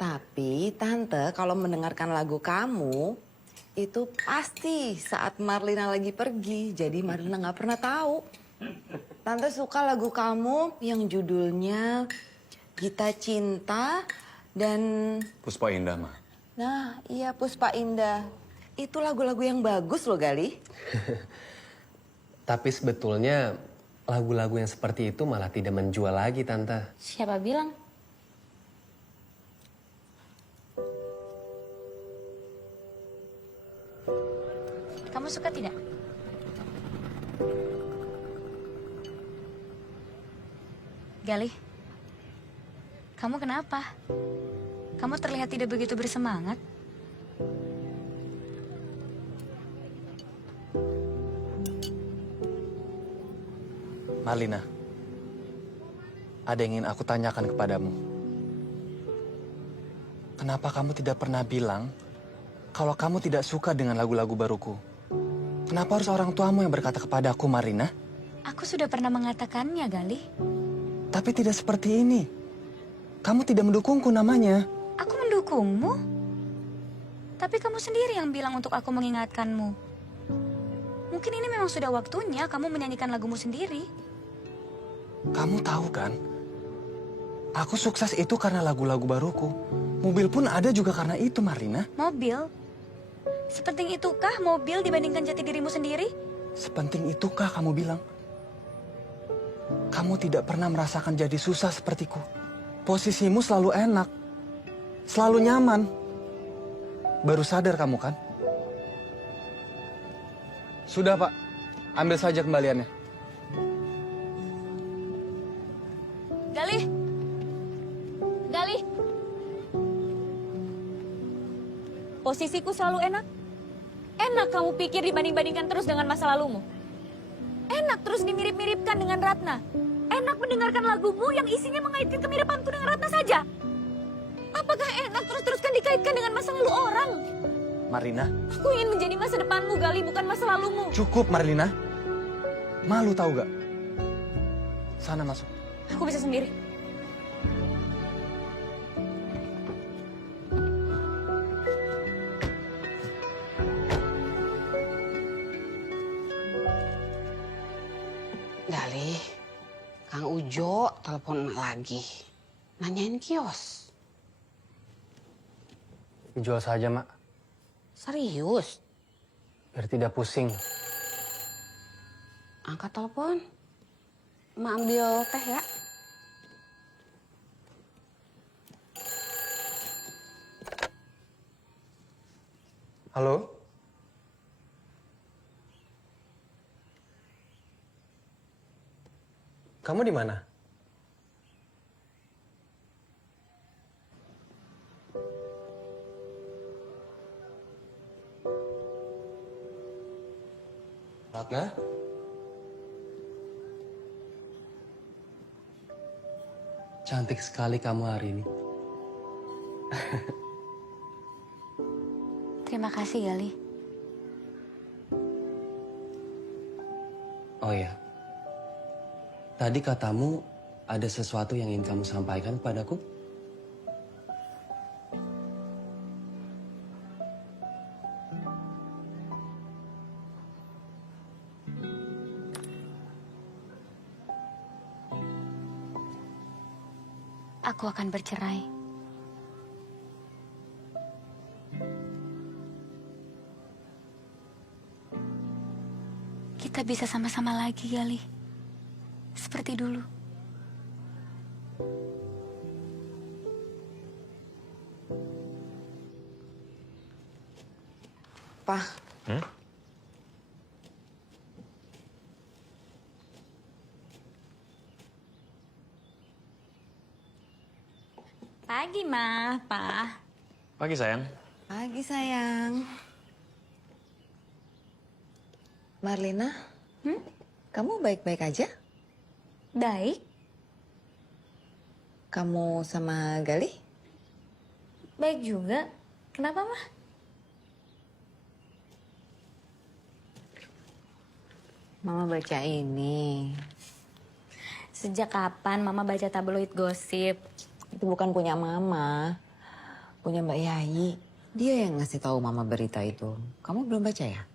Tapi Tante kalau mendengarkan lagu kamu, itu pasti saat Marlina lagi pergi. Jadi Marlina nggak pernah tahu. Tante suka lagu kamu yang judulnya Gita Cinta dan... Puspa Indah, Ma. Nah, iya Puspa Indah. Itu lagu-lagu yang bagus loh, Galih. Tapi sebetulnya lagu-lagu yang seperti itu malah tidak menjual lagi, Tante. Siapa bilang? Kamu suka tidak? Galih, kamu kenapa? Kamu terlihat tidak begitu bersemangat. Marlina, ada yang ingin aku tanyakan kepadamu. Kenapa kamu tidak pernah bilang kalau kamu tidak suka dengan lagu-lagu baruku? Kenapa harus orang tuamu yang berkata kepadaku, Marlina? Aku sudah pernah mengatakannya, Galih. Tapi tidak seperti ini. Kamu tidak mendukungku namanya. Aku mendukungmu. Tapi kamu sendiri yang bilang untuk aku mengingatkanmu. Mungkin ini memang sudah waktunya kamu menyanyikan lagumu sendiri. Kamu tahu kan? Aku sukses itu karena lagu-lagu baruku. Mobil pun ada juga karena itu, Marlina. Mobil? Sepenting itukah mobil dibandingkan jati dirimu sendiri? Sepenting itukah kamu bilang? Kamu tidak pernah merasakan jadi susah sepertiku. Posisimu selalu enak. Selalu nyaman. Baru sadar kamu kan? Sudah, Pak. Ambil saja kembaliannya. Galih! Galih! Posisiku selalu enak. Enak kamu pikir dibanding-bandingkan terus dengan masa lalumu. Enak terus dimirip-miripkan dengan Ratna. Enak mendengarkan lagumu yang isinya mengaitkan kemiripanku dengan Ratna saja. Apakah enak terus-teruskan dikaitkan dengan masa lalu orang? Marlina. Aku ingin menjadi masa depanmu, Galih, bukan masa lalumu. Cukup, Marlina. Malu tahu gak? Sana masuk. Aku bisa sendiri. Jo telepon lagi. Nanyain kios. Dijual saja, Mak. Serius? Biar tidak pusing. Angkat telepon. Mak ambil teh ya. Halo? Kamu di mana? Ratna? Cantik sekali kamu hari ini. Terima kasih, Gali. Oh ya, tadi katamu ada sesuatu yang ingin kamu sampaikan kepadaku? Aku akan bercerai. Kita bisa sama-sama lagi, Gali. Seperti dulu. Pak. Pagi, Ma, Pa. Pagi sayang. Pagi sayang. Marlina, kamu baik-baik aja? Baik. Kamu sama Gali? Baik juga. Kenapa, Ma? Mama baca ini. Sejak kapan Mama baca tabloid gosip? Itu bukan punya Mama, punya Mbak Yayi. Dia yang ngasih tahu Mama berita itu. Kamu belum baca ya?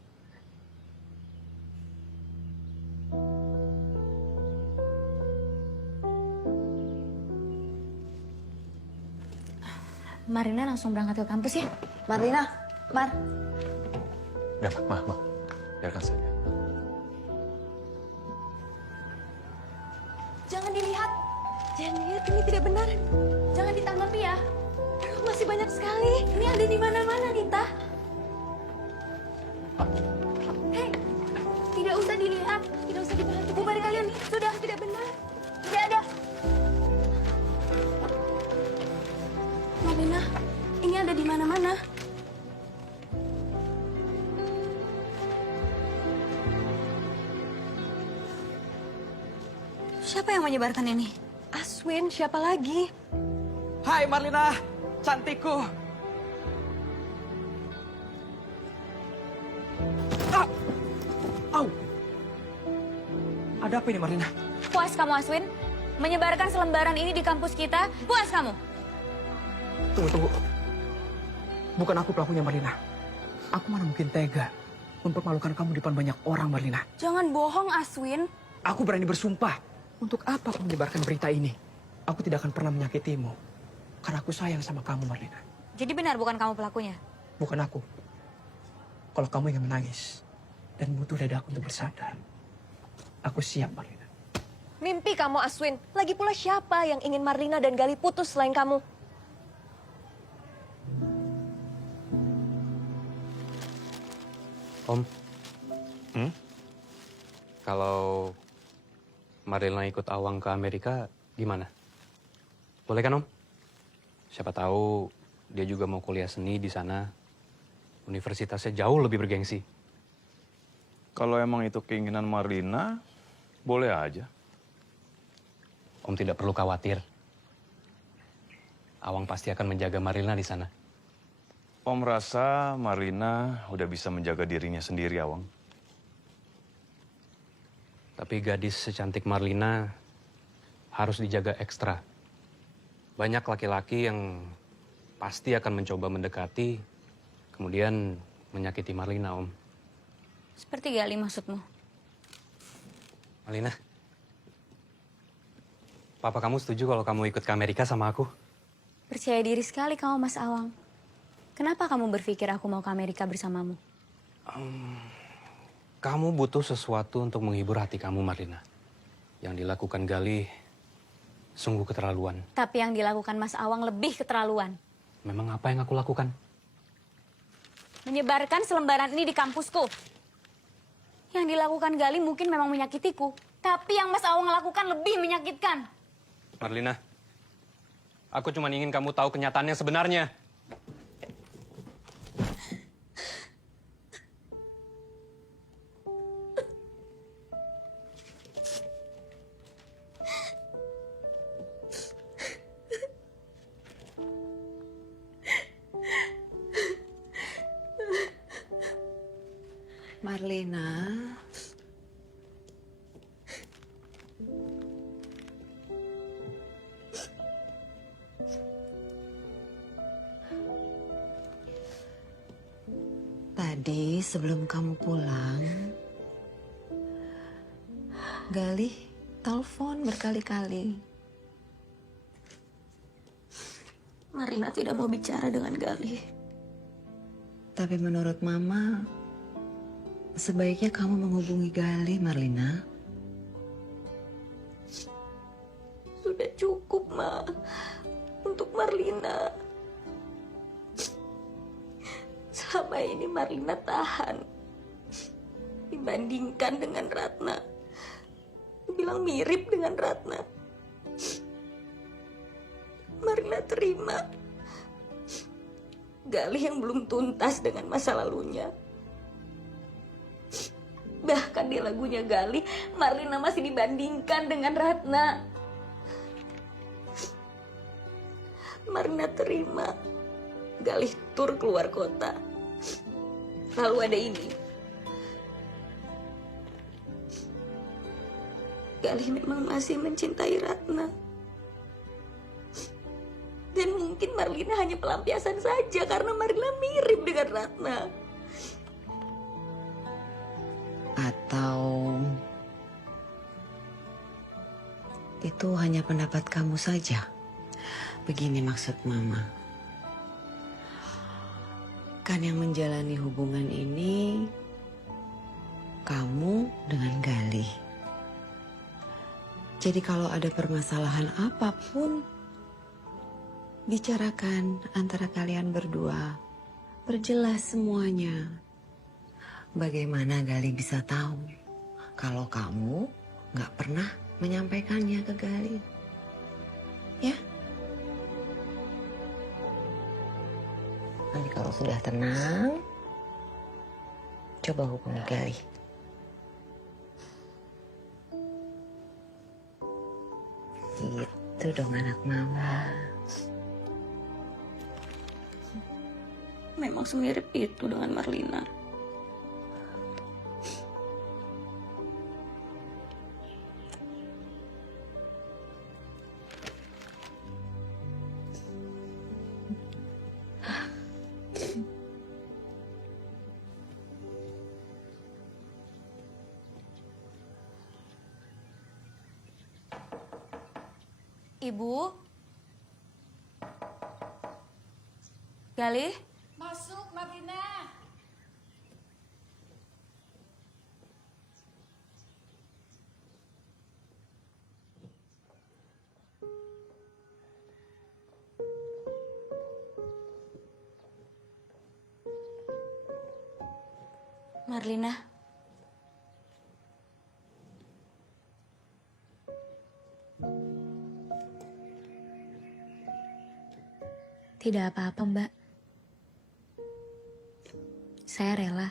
Marina langsung berangkat ke kampus ya? Marlina, Mar. Ya, Ma. Biarkan saja. Jangan dilihat. Jangan dilihat, ini tidak benar. Jangan ditanggapi ya. Aduh, masih banyak sekali. Ini ada di mana-mana, Nita. Hei, tidak usah dilihat. Tidak usah diperhatikan. Bubar kalian. Sudah, tidak benar. Tidak ada. Marlina, ini ada di mana-mana. Siapa yang menyebarkan ini? Aswin, siapa lagi? Hai Marlina, cantikku. Ah! Au! Ada apa ini Marlina? Puas kamu, Aswin? Menyebarkan selembaran ini di kampus kita? Puas kamu? Tunggu. Bukan aku pelakunya Marlina. Aku mana mungkin tega mempermalukan kamu di depan banyak orang Marlina. Jangan bohong, Aswin. Aku berani bersumpah. Untuk apa aku menyebarkan berita ini? Aku tidak akan pernah menyakitimu. Karena aku sayang sama kamu, Marlina. Jadi benar bukan kamu pelakunya? Bukan aku. Kalau kamu ingin menangis dan butuh dadaku untuk bersandar, aku siap, Marlina. Mimpi kamu, Aswin. Lagi pula siapa yang ingin Marlina dan Gali putus selain kamu? Om. Kalau Marlina ikut Awang ke Amerika, gimana? Boleh kan, Om? Siapa tahu dia juga mau kuliah seni di sana. Universitasnya jauh lebih bergengsi. Kalau emang itu keinginan Marlina, boleh aja. Om tidak perlu khawatir. Awang pasti akan menjaga Marlina di sana. Om rasa Marlina udah bisa menjaga dirinya sendiri, Awang. Tapi gadis secantik Marlina harus dijaga ekstra. Banyak laki-laki yang pasti akan mencoba mendekati, kemudian menyakiti Marlina, Om. Seperti Gali maksudmu? Marlina, Papa kamu setuju kalau kamu ikut ke Amerika sama aku? Percaya diri sekali kamu, Mas Awang. Kenapa kamu berpikir aku mau ke Amerika bersamamu? Kamu butuh sesuatu untuk menghibur hati kamu, Marlina. Yang dilakukan Galih sungguh keterlaluan. Tapi yang dilakukan Mas Awang lebih keterlaluan. Memang apa yang aku lakukan? Menyebarkan selembaran ini di kampusku. Yang dilakukan Galih mungkin memang menyakitiku. Tapi yang Mas Awang lakukan lebih menyakitkan. Marlina, aku cuma ingin kamu tahu kenyataan yang sebenarnya. Marlina. Tadi sebelum kamu pulang, Galih telepon berkali-kali. Marlina tidak mau bicara dengan Galih. Tapi menurut Mama, sebaiknya kamu menghubungi Galih, Marlina. Sudah cukup, Ma. Untuk Marlina. Selama ini Marlina tahan. Dibandingkan dengan Ratna. Bilang mirip dengan Ratna. Marlina terima. Galih yang belum tuntas dengan masa lalunya. Bahkan di lagunya Galih, Marlina masih dibandingkan dengan Ratna. Marlina terima. Galih tur keluar kota. Lalu ada ini. Galih memang masih mencintai Ratna. Dan mungkin Marlina hanya pelampiasan saja karena Marlina mirip dengan Ratna. Atau itu hanya pendapat kamu saja? Begini maksud Mama. Kan yang menjalani hubungan ini kamu dengan Galih. Jadi kalau ada permasalahan apapun, bicarakan antara kalian berdua. Perjelas semuanya. Bagaimana Galih bisa tahu kalau kamu nggak pernah menyampaikannya ke Galih? Ya? Nanti kalau sudah tenang, coba hubungi Galih. Gitu dong anak Mama. Memang semirip itu dengan Marlina. Ibu? Galih? Masuk, Marlina. Marlina? Tidak apa-apa, Mbak. Saya rela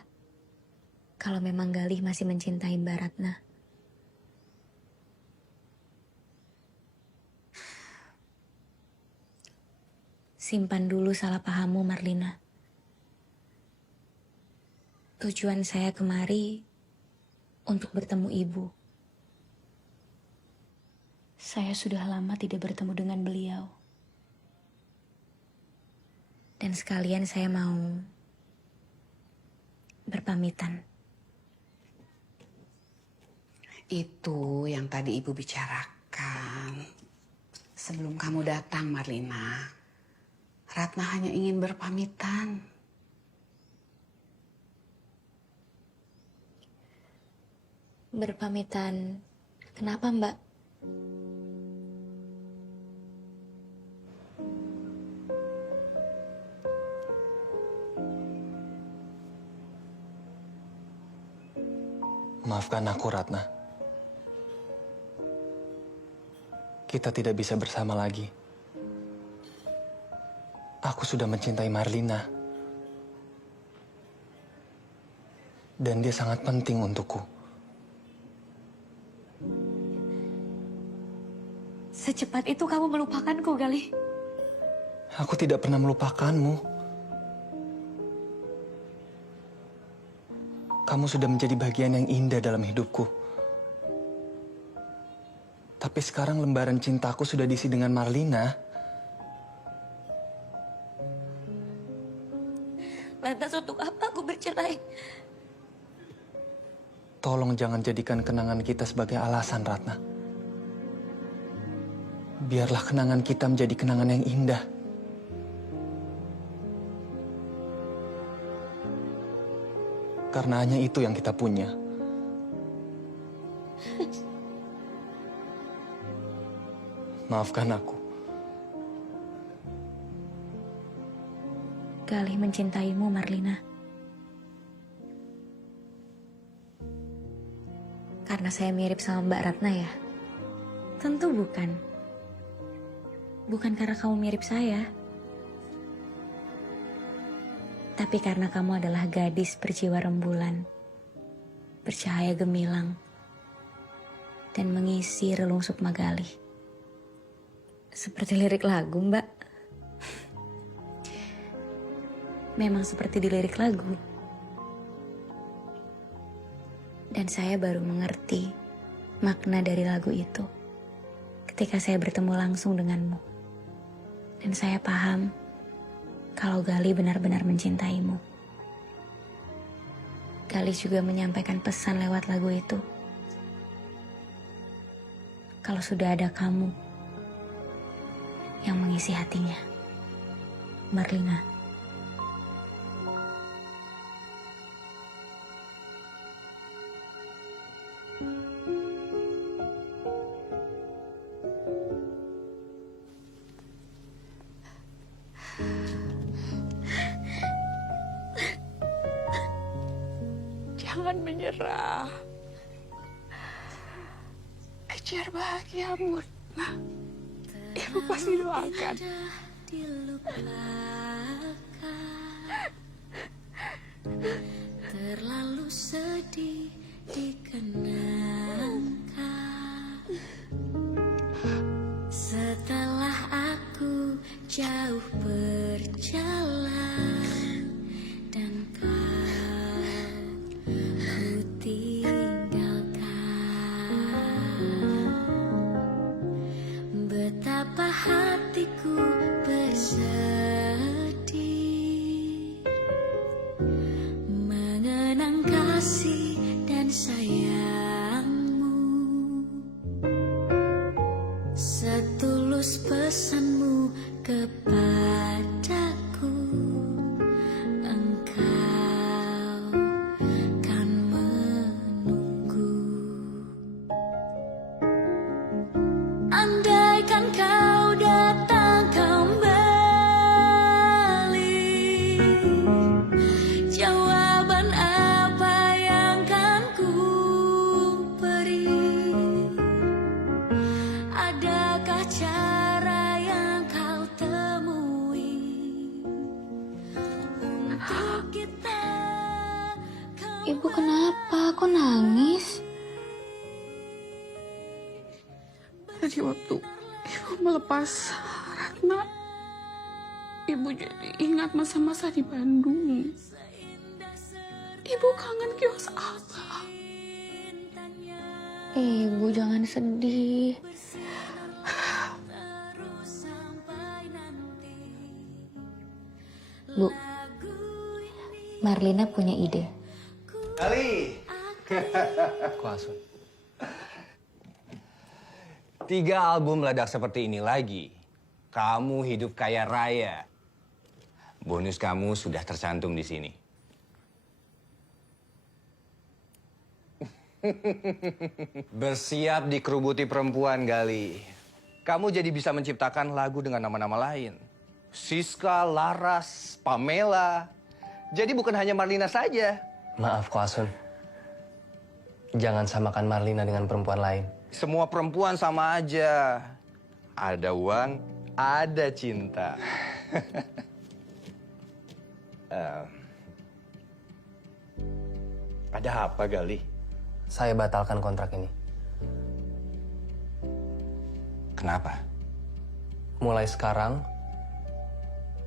kalau memang Galih masih mencintai Mbak Ratna. Simpan dulu salah pahammu, Marlina. Tujuan saya kemari untuk bertemu Ibu. Saya sudah lama tidak bertemu dengan beliau. Dan sekalian saya mau berpamitan. Itu yang tadi Ibu bicarakan. Sebelum kamu datang, Marlina, Ratna hanya ingin berpamitan. Berpamitan, kenapa Mbak? Maafkan aku, Ratna. Kita tidak bisa bersama lagi. Aku sudah mencintai Marlina. Dan dia sangat penting untukku. Secepat itu kamu melupakanku, Galih. Aku tidak pernah melupakanmu. Kamu sudah menjadi bagian yang indah dalam hidupku. Tapi sekarang lembaran cintaku sudah diisi dengan Marlina. Lantas untuk apa aku bercerai? Tolong jangan jadikan kenangan kita sebagai alasan, Ratna. Biarlah kenangan kita menjadi kenangan yang indah. Karena hanya itu yang kita punya. Maafkan aku. Galih mencintaimu, Marlina. Karena saya mirip sama Mbak Ratna ya? Tentu bukan. Bukan karena kamu mirip saya. Tapi karena kamu adalah gadis berjiwa rembulan, bercahaya gemilang, dan mengisi relung Sukma Galih. Seperti lirik lagu, Mbak. Memang seperti di lirik lagu. Dan saya baru mengerti makna dari lagu itu ketika saya bertemu langsung denganmu. Dan saya paham kalau Galih benar-benar mencintaimu. Galih juga menyampaikan pesan lewat lagu itu. Kalau sudah ada kamu yang mengisi hatinya. Marlina. Jangan menyerah. Kejar bahagiamu. Nah, Ibu pasti doakan. Terlalu sedih dikenangkan. Setelah aku jauh berjalan dan kau ku tinggalkan, betapa hatiku bersedih mengenang kasih dan sayangmu, setulus pesanmu kepadaku. Engkau kan menunggu. Andaikan kau datang kembali, jawaban apa yang kan ku beri? Adakah cara yang kau temui untuk kita? Ibu kenapa? Kok nangis? Tadi waktu Ibu melepas Ratna, Ibu jadi ingat masa-masa di Bandung. Ibu kangen kios apa? Ibu jangan sedih. Bu, Marlina punya ide. Galih. Kuasun. 3 album meledak seperti ini lagi, kamu hidup kaya raya. Bonus kamu sudah tercantum di sini. Bersiap dikerubuti perempuan, Gali. Kamu jadi bisa menciptakan lagu dengan nama-nama lain. Siska, Laras, Pamela. Jadi bukan hanya Marlina saja. Maaf, Ko Asun. Jangan samakan Marlina dengan perempuan lain. Semua perempuan sama aja. Ada uang, ada cinta. Ada apa, Gali? Saya batalkan kontrak ini. Kenapa? Mulai sekarang,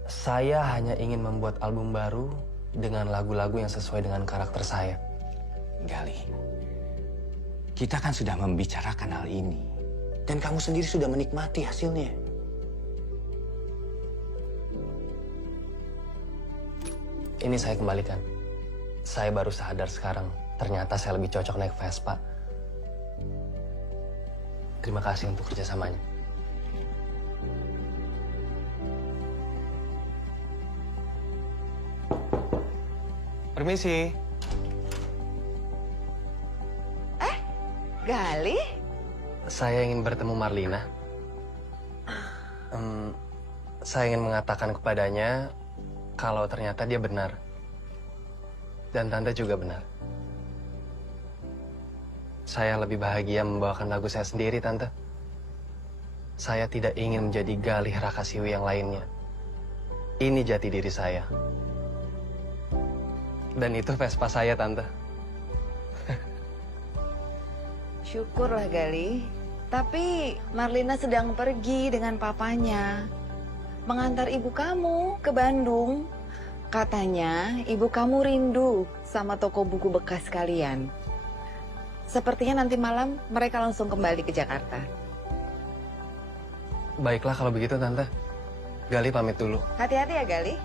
saya hanya ingin membuat album baru dengan lagu-lagu yang sesuai dengan karakter saya. Gali, kita kan sudah membicarakan hal ini. Dan kamu sendiri sudah menikmati hasilnya. Ini saya kembalikan. Saya baru sadar sekarang, ternyata saya lebih cocok naik Vespa. Terima kasih untuk kerjasamanya. Permisi. Gali? Saya ingin bertemu Marlina. Saya ingin mengatakan kepadanya kalau ternyata dia benar. Dan Tante juga benar. Saya lebih bahagia membawakan lagu saya sendiri, Tante. Saya tidak ingin menjadi Galih Rakasiwi yang lainnya. Ini jati diri saya. Dan itu Vespa saya, Tante. Syukurlah, Gali. Tapi Marlina sedang pergi dengan papanya. Mengantar ibu kamu ke Bandung. Katanya ibu kamu rindu sama toko buku bekas kalian. Sepertinya nanti malam mereka langsung kembali ke Jakarta. Baiklah kalau begitu, Tante. Gali pamit dulu. Hati-hati ya, Gali.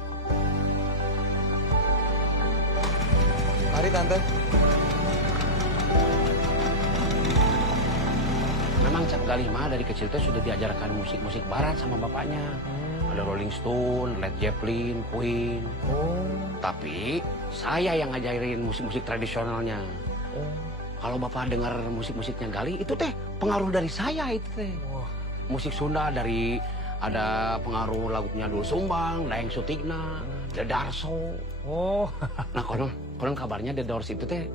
Mari, Tante. Memang Cap Gali mah dari kecil teh sudah diajarkan musik-musik barat sama bapaknya. Ada Rolling Stone, Led Zeppelin, Queen. Tapi saya yang ngajarin musik-musik tradisionalnya. Kalau bapak dengar musik-musiknya Gali, itu teh pengaruh dari saya itu teh. Musik Sunda dari ada pengaruh lagunya Dul Sumbang, Daeng Sutikna, The Darso. Nah konon kabarnya The Doors itu teh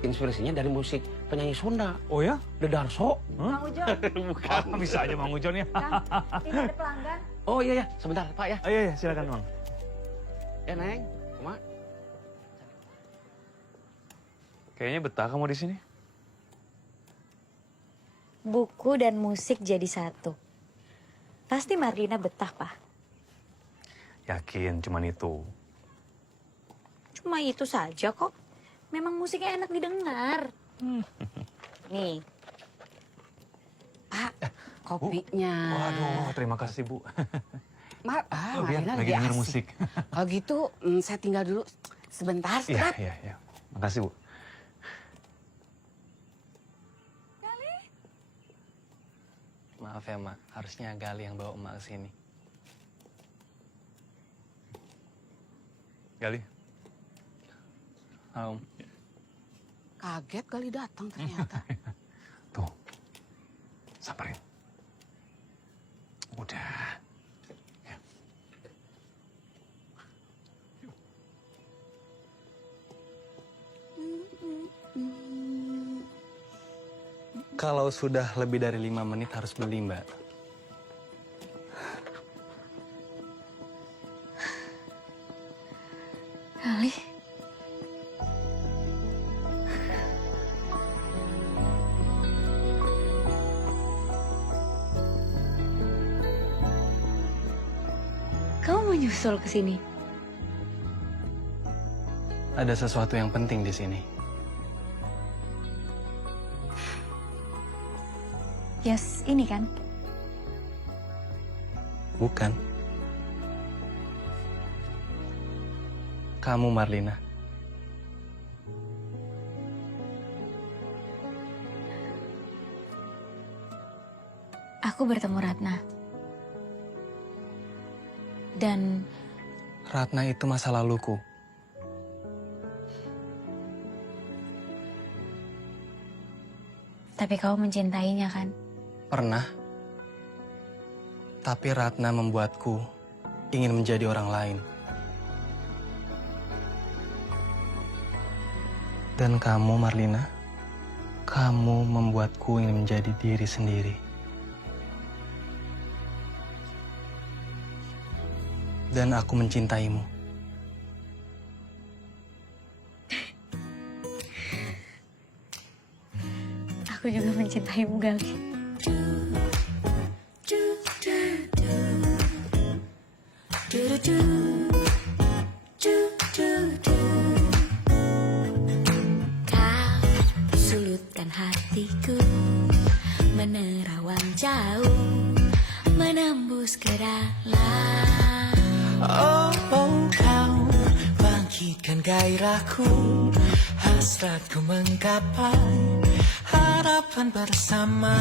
inspirasinya dari musik penyanyi Sunda. Oh ya? The Darso. Mang Ujon. Bukan. Bisa aja Mang Ujon ya. Ini ada pelanggan. Oh iya, sebentar Pak ya. Oh, iya, silakan Mang. Ya Neng, Mak. Kayaknya betah kamu di sini. Buku dan musik jadi satu. Pasti Marlina betah, Pak. Yakin cuman itu. Cuma itu saja kok. Memang musiknya enak didengar. Nih. Pak, kopinya. Waduh, terima kasih Bu. Marlina lagi denger asik. musik. Kalau gitu, saya tinggal dulu sebentar, sebentar. Iya. Makasih Bu. Maaf ya, Mak. Harusnya Gali yang bawa Emak ke sini. Gali. Halo. Kaget kali datang ternyata. Tuh. Sabarin. Udah. Ya. Kalau sudah lebih dari 5 menit harus beli, Mbak. Gali. Kamu mau nyusul ke sini? Ada sesuatu yang penting di sini. Yes, ini kan? Bukan. Kamu, Marlina. aku bertemu Ratna. Dan Ratna itu masa laluku. tapi kamu mencintainya kan? Pernah. Tapi Ratna membuatku ingin menjadi orang lain. Dan kamu, Marlina, kamu membuatku ingin menjadi diri sendiri. Dan aku mencintaimu. Aku juga mencintaimu, Gali. Kau sulutkan hatiku, menerawang jauh, menembus ke dalam. Oh, kau bangkitkan gairahku, hasratku menggapai harapan bersama.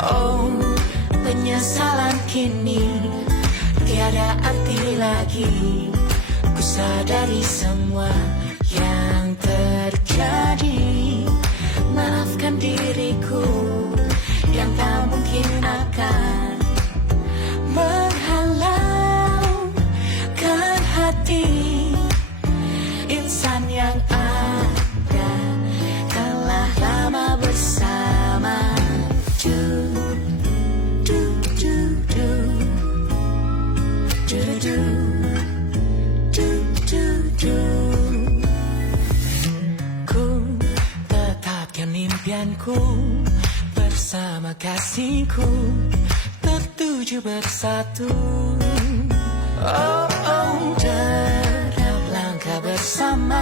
Oh, penyesalan kini tiada arti lagi. Ku sadari semua yang terjadi. Maafkan diriku yang tak mungkin akan menghalaukan hati insan yang ada telah lama bersama. Ku tetapkan impianku bersama kasihku, tertuju bersatu. Derap langkah bersama,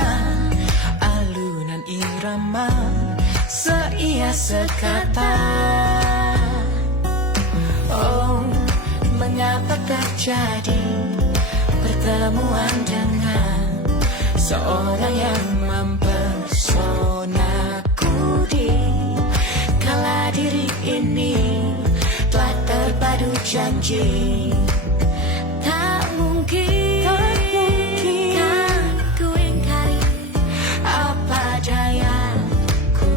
alunan irama seia sekata. Oh, mengapa terjadi pertemuan dengan seorang yang mempersonaku di kala diri ini telah terpadu janji. Tak mungkin kan ku ingkari, apa dayaku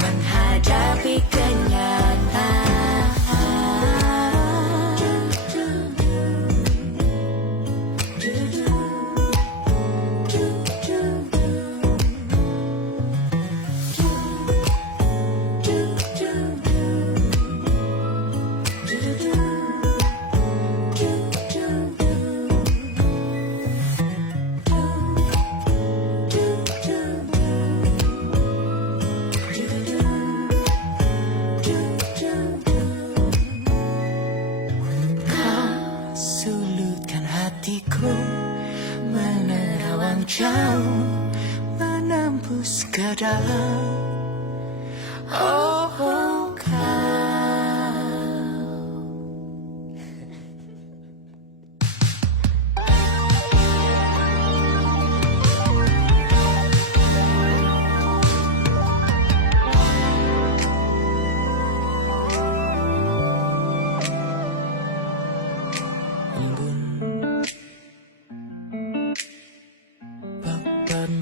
menghadapi kenyataan. Sulutkan hatiku, menerawang jauh, menembus ke dalam. Oh,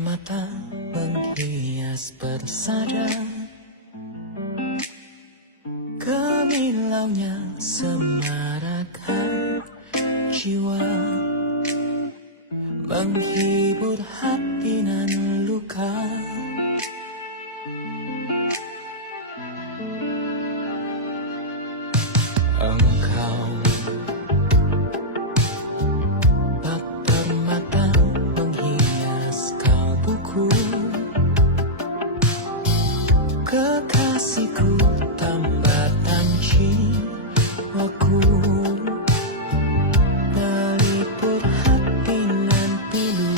mata menghias persada, kemilaunya semarakan jiwa, menghibur hati nan luka. Engkau bak permata menghias kalbuku, kekasihku tambatan jiwaku, meliput hati nan pilu.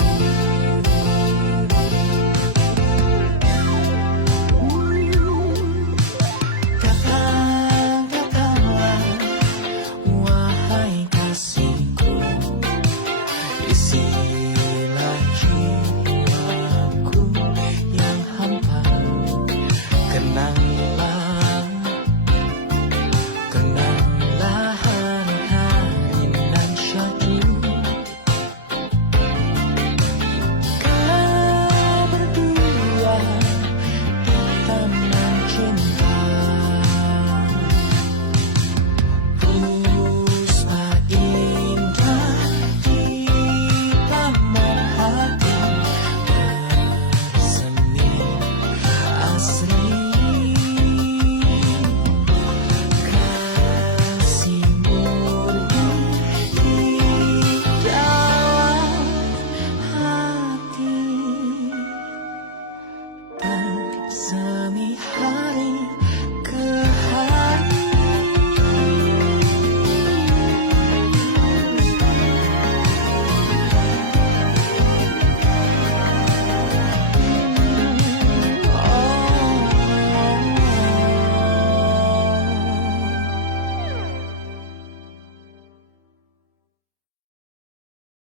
hari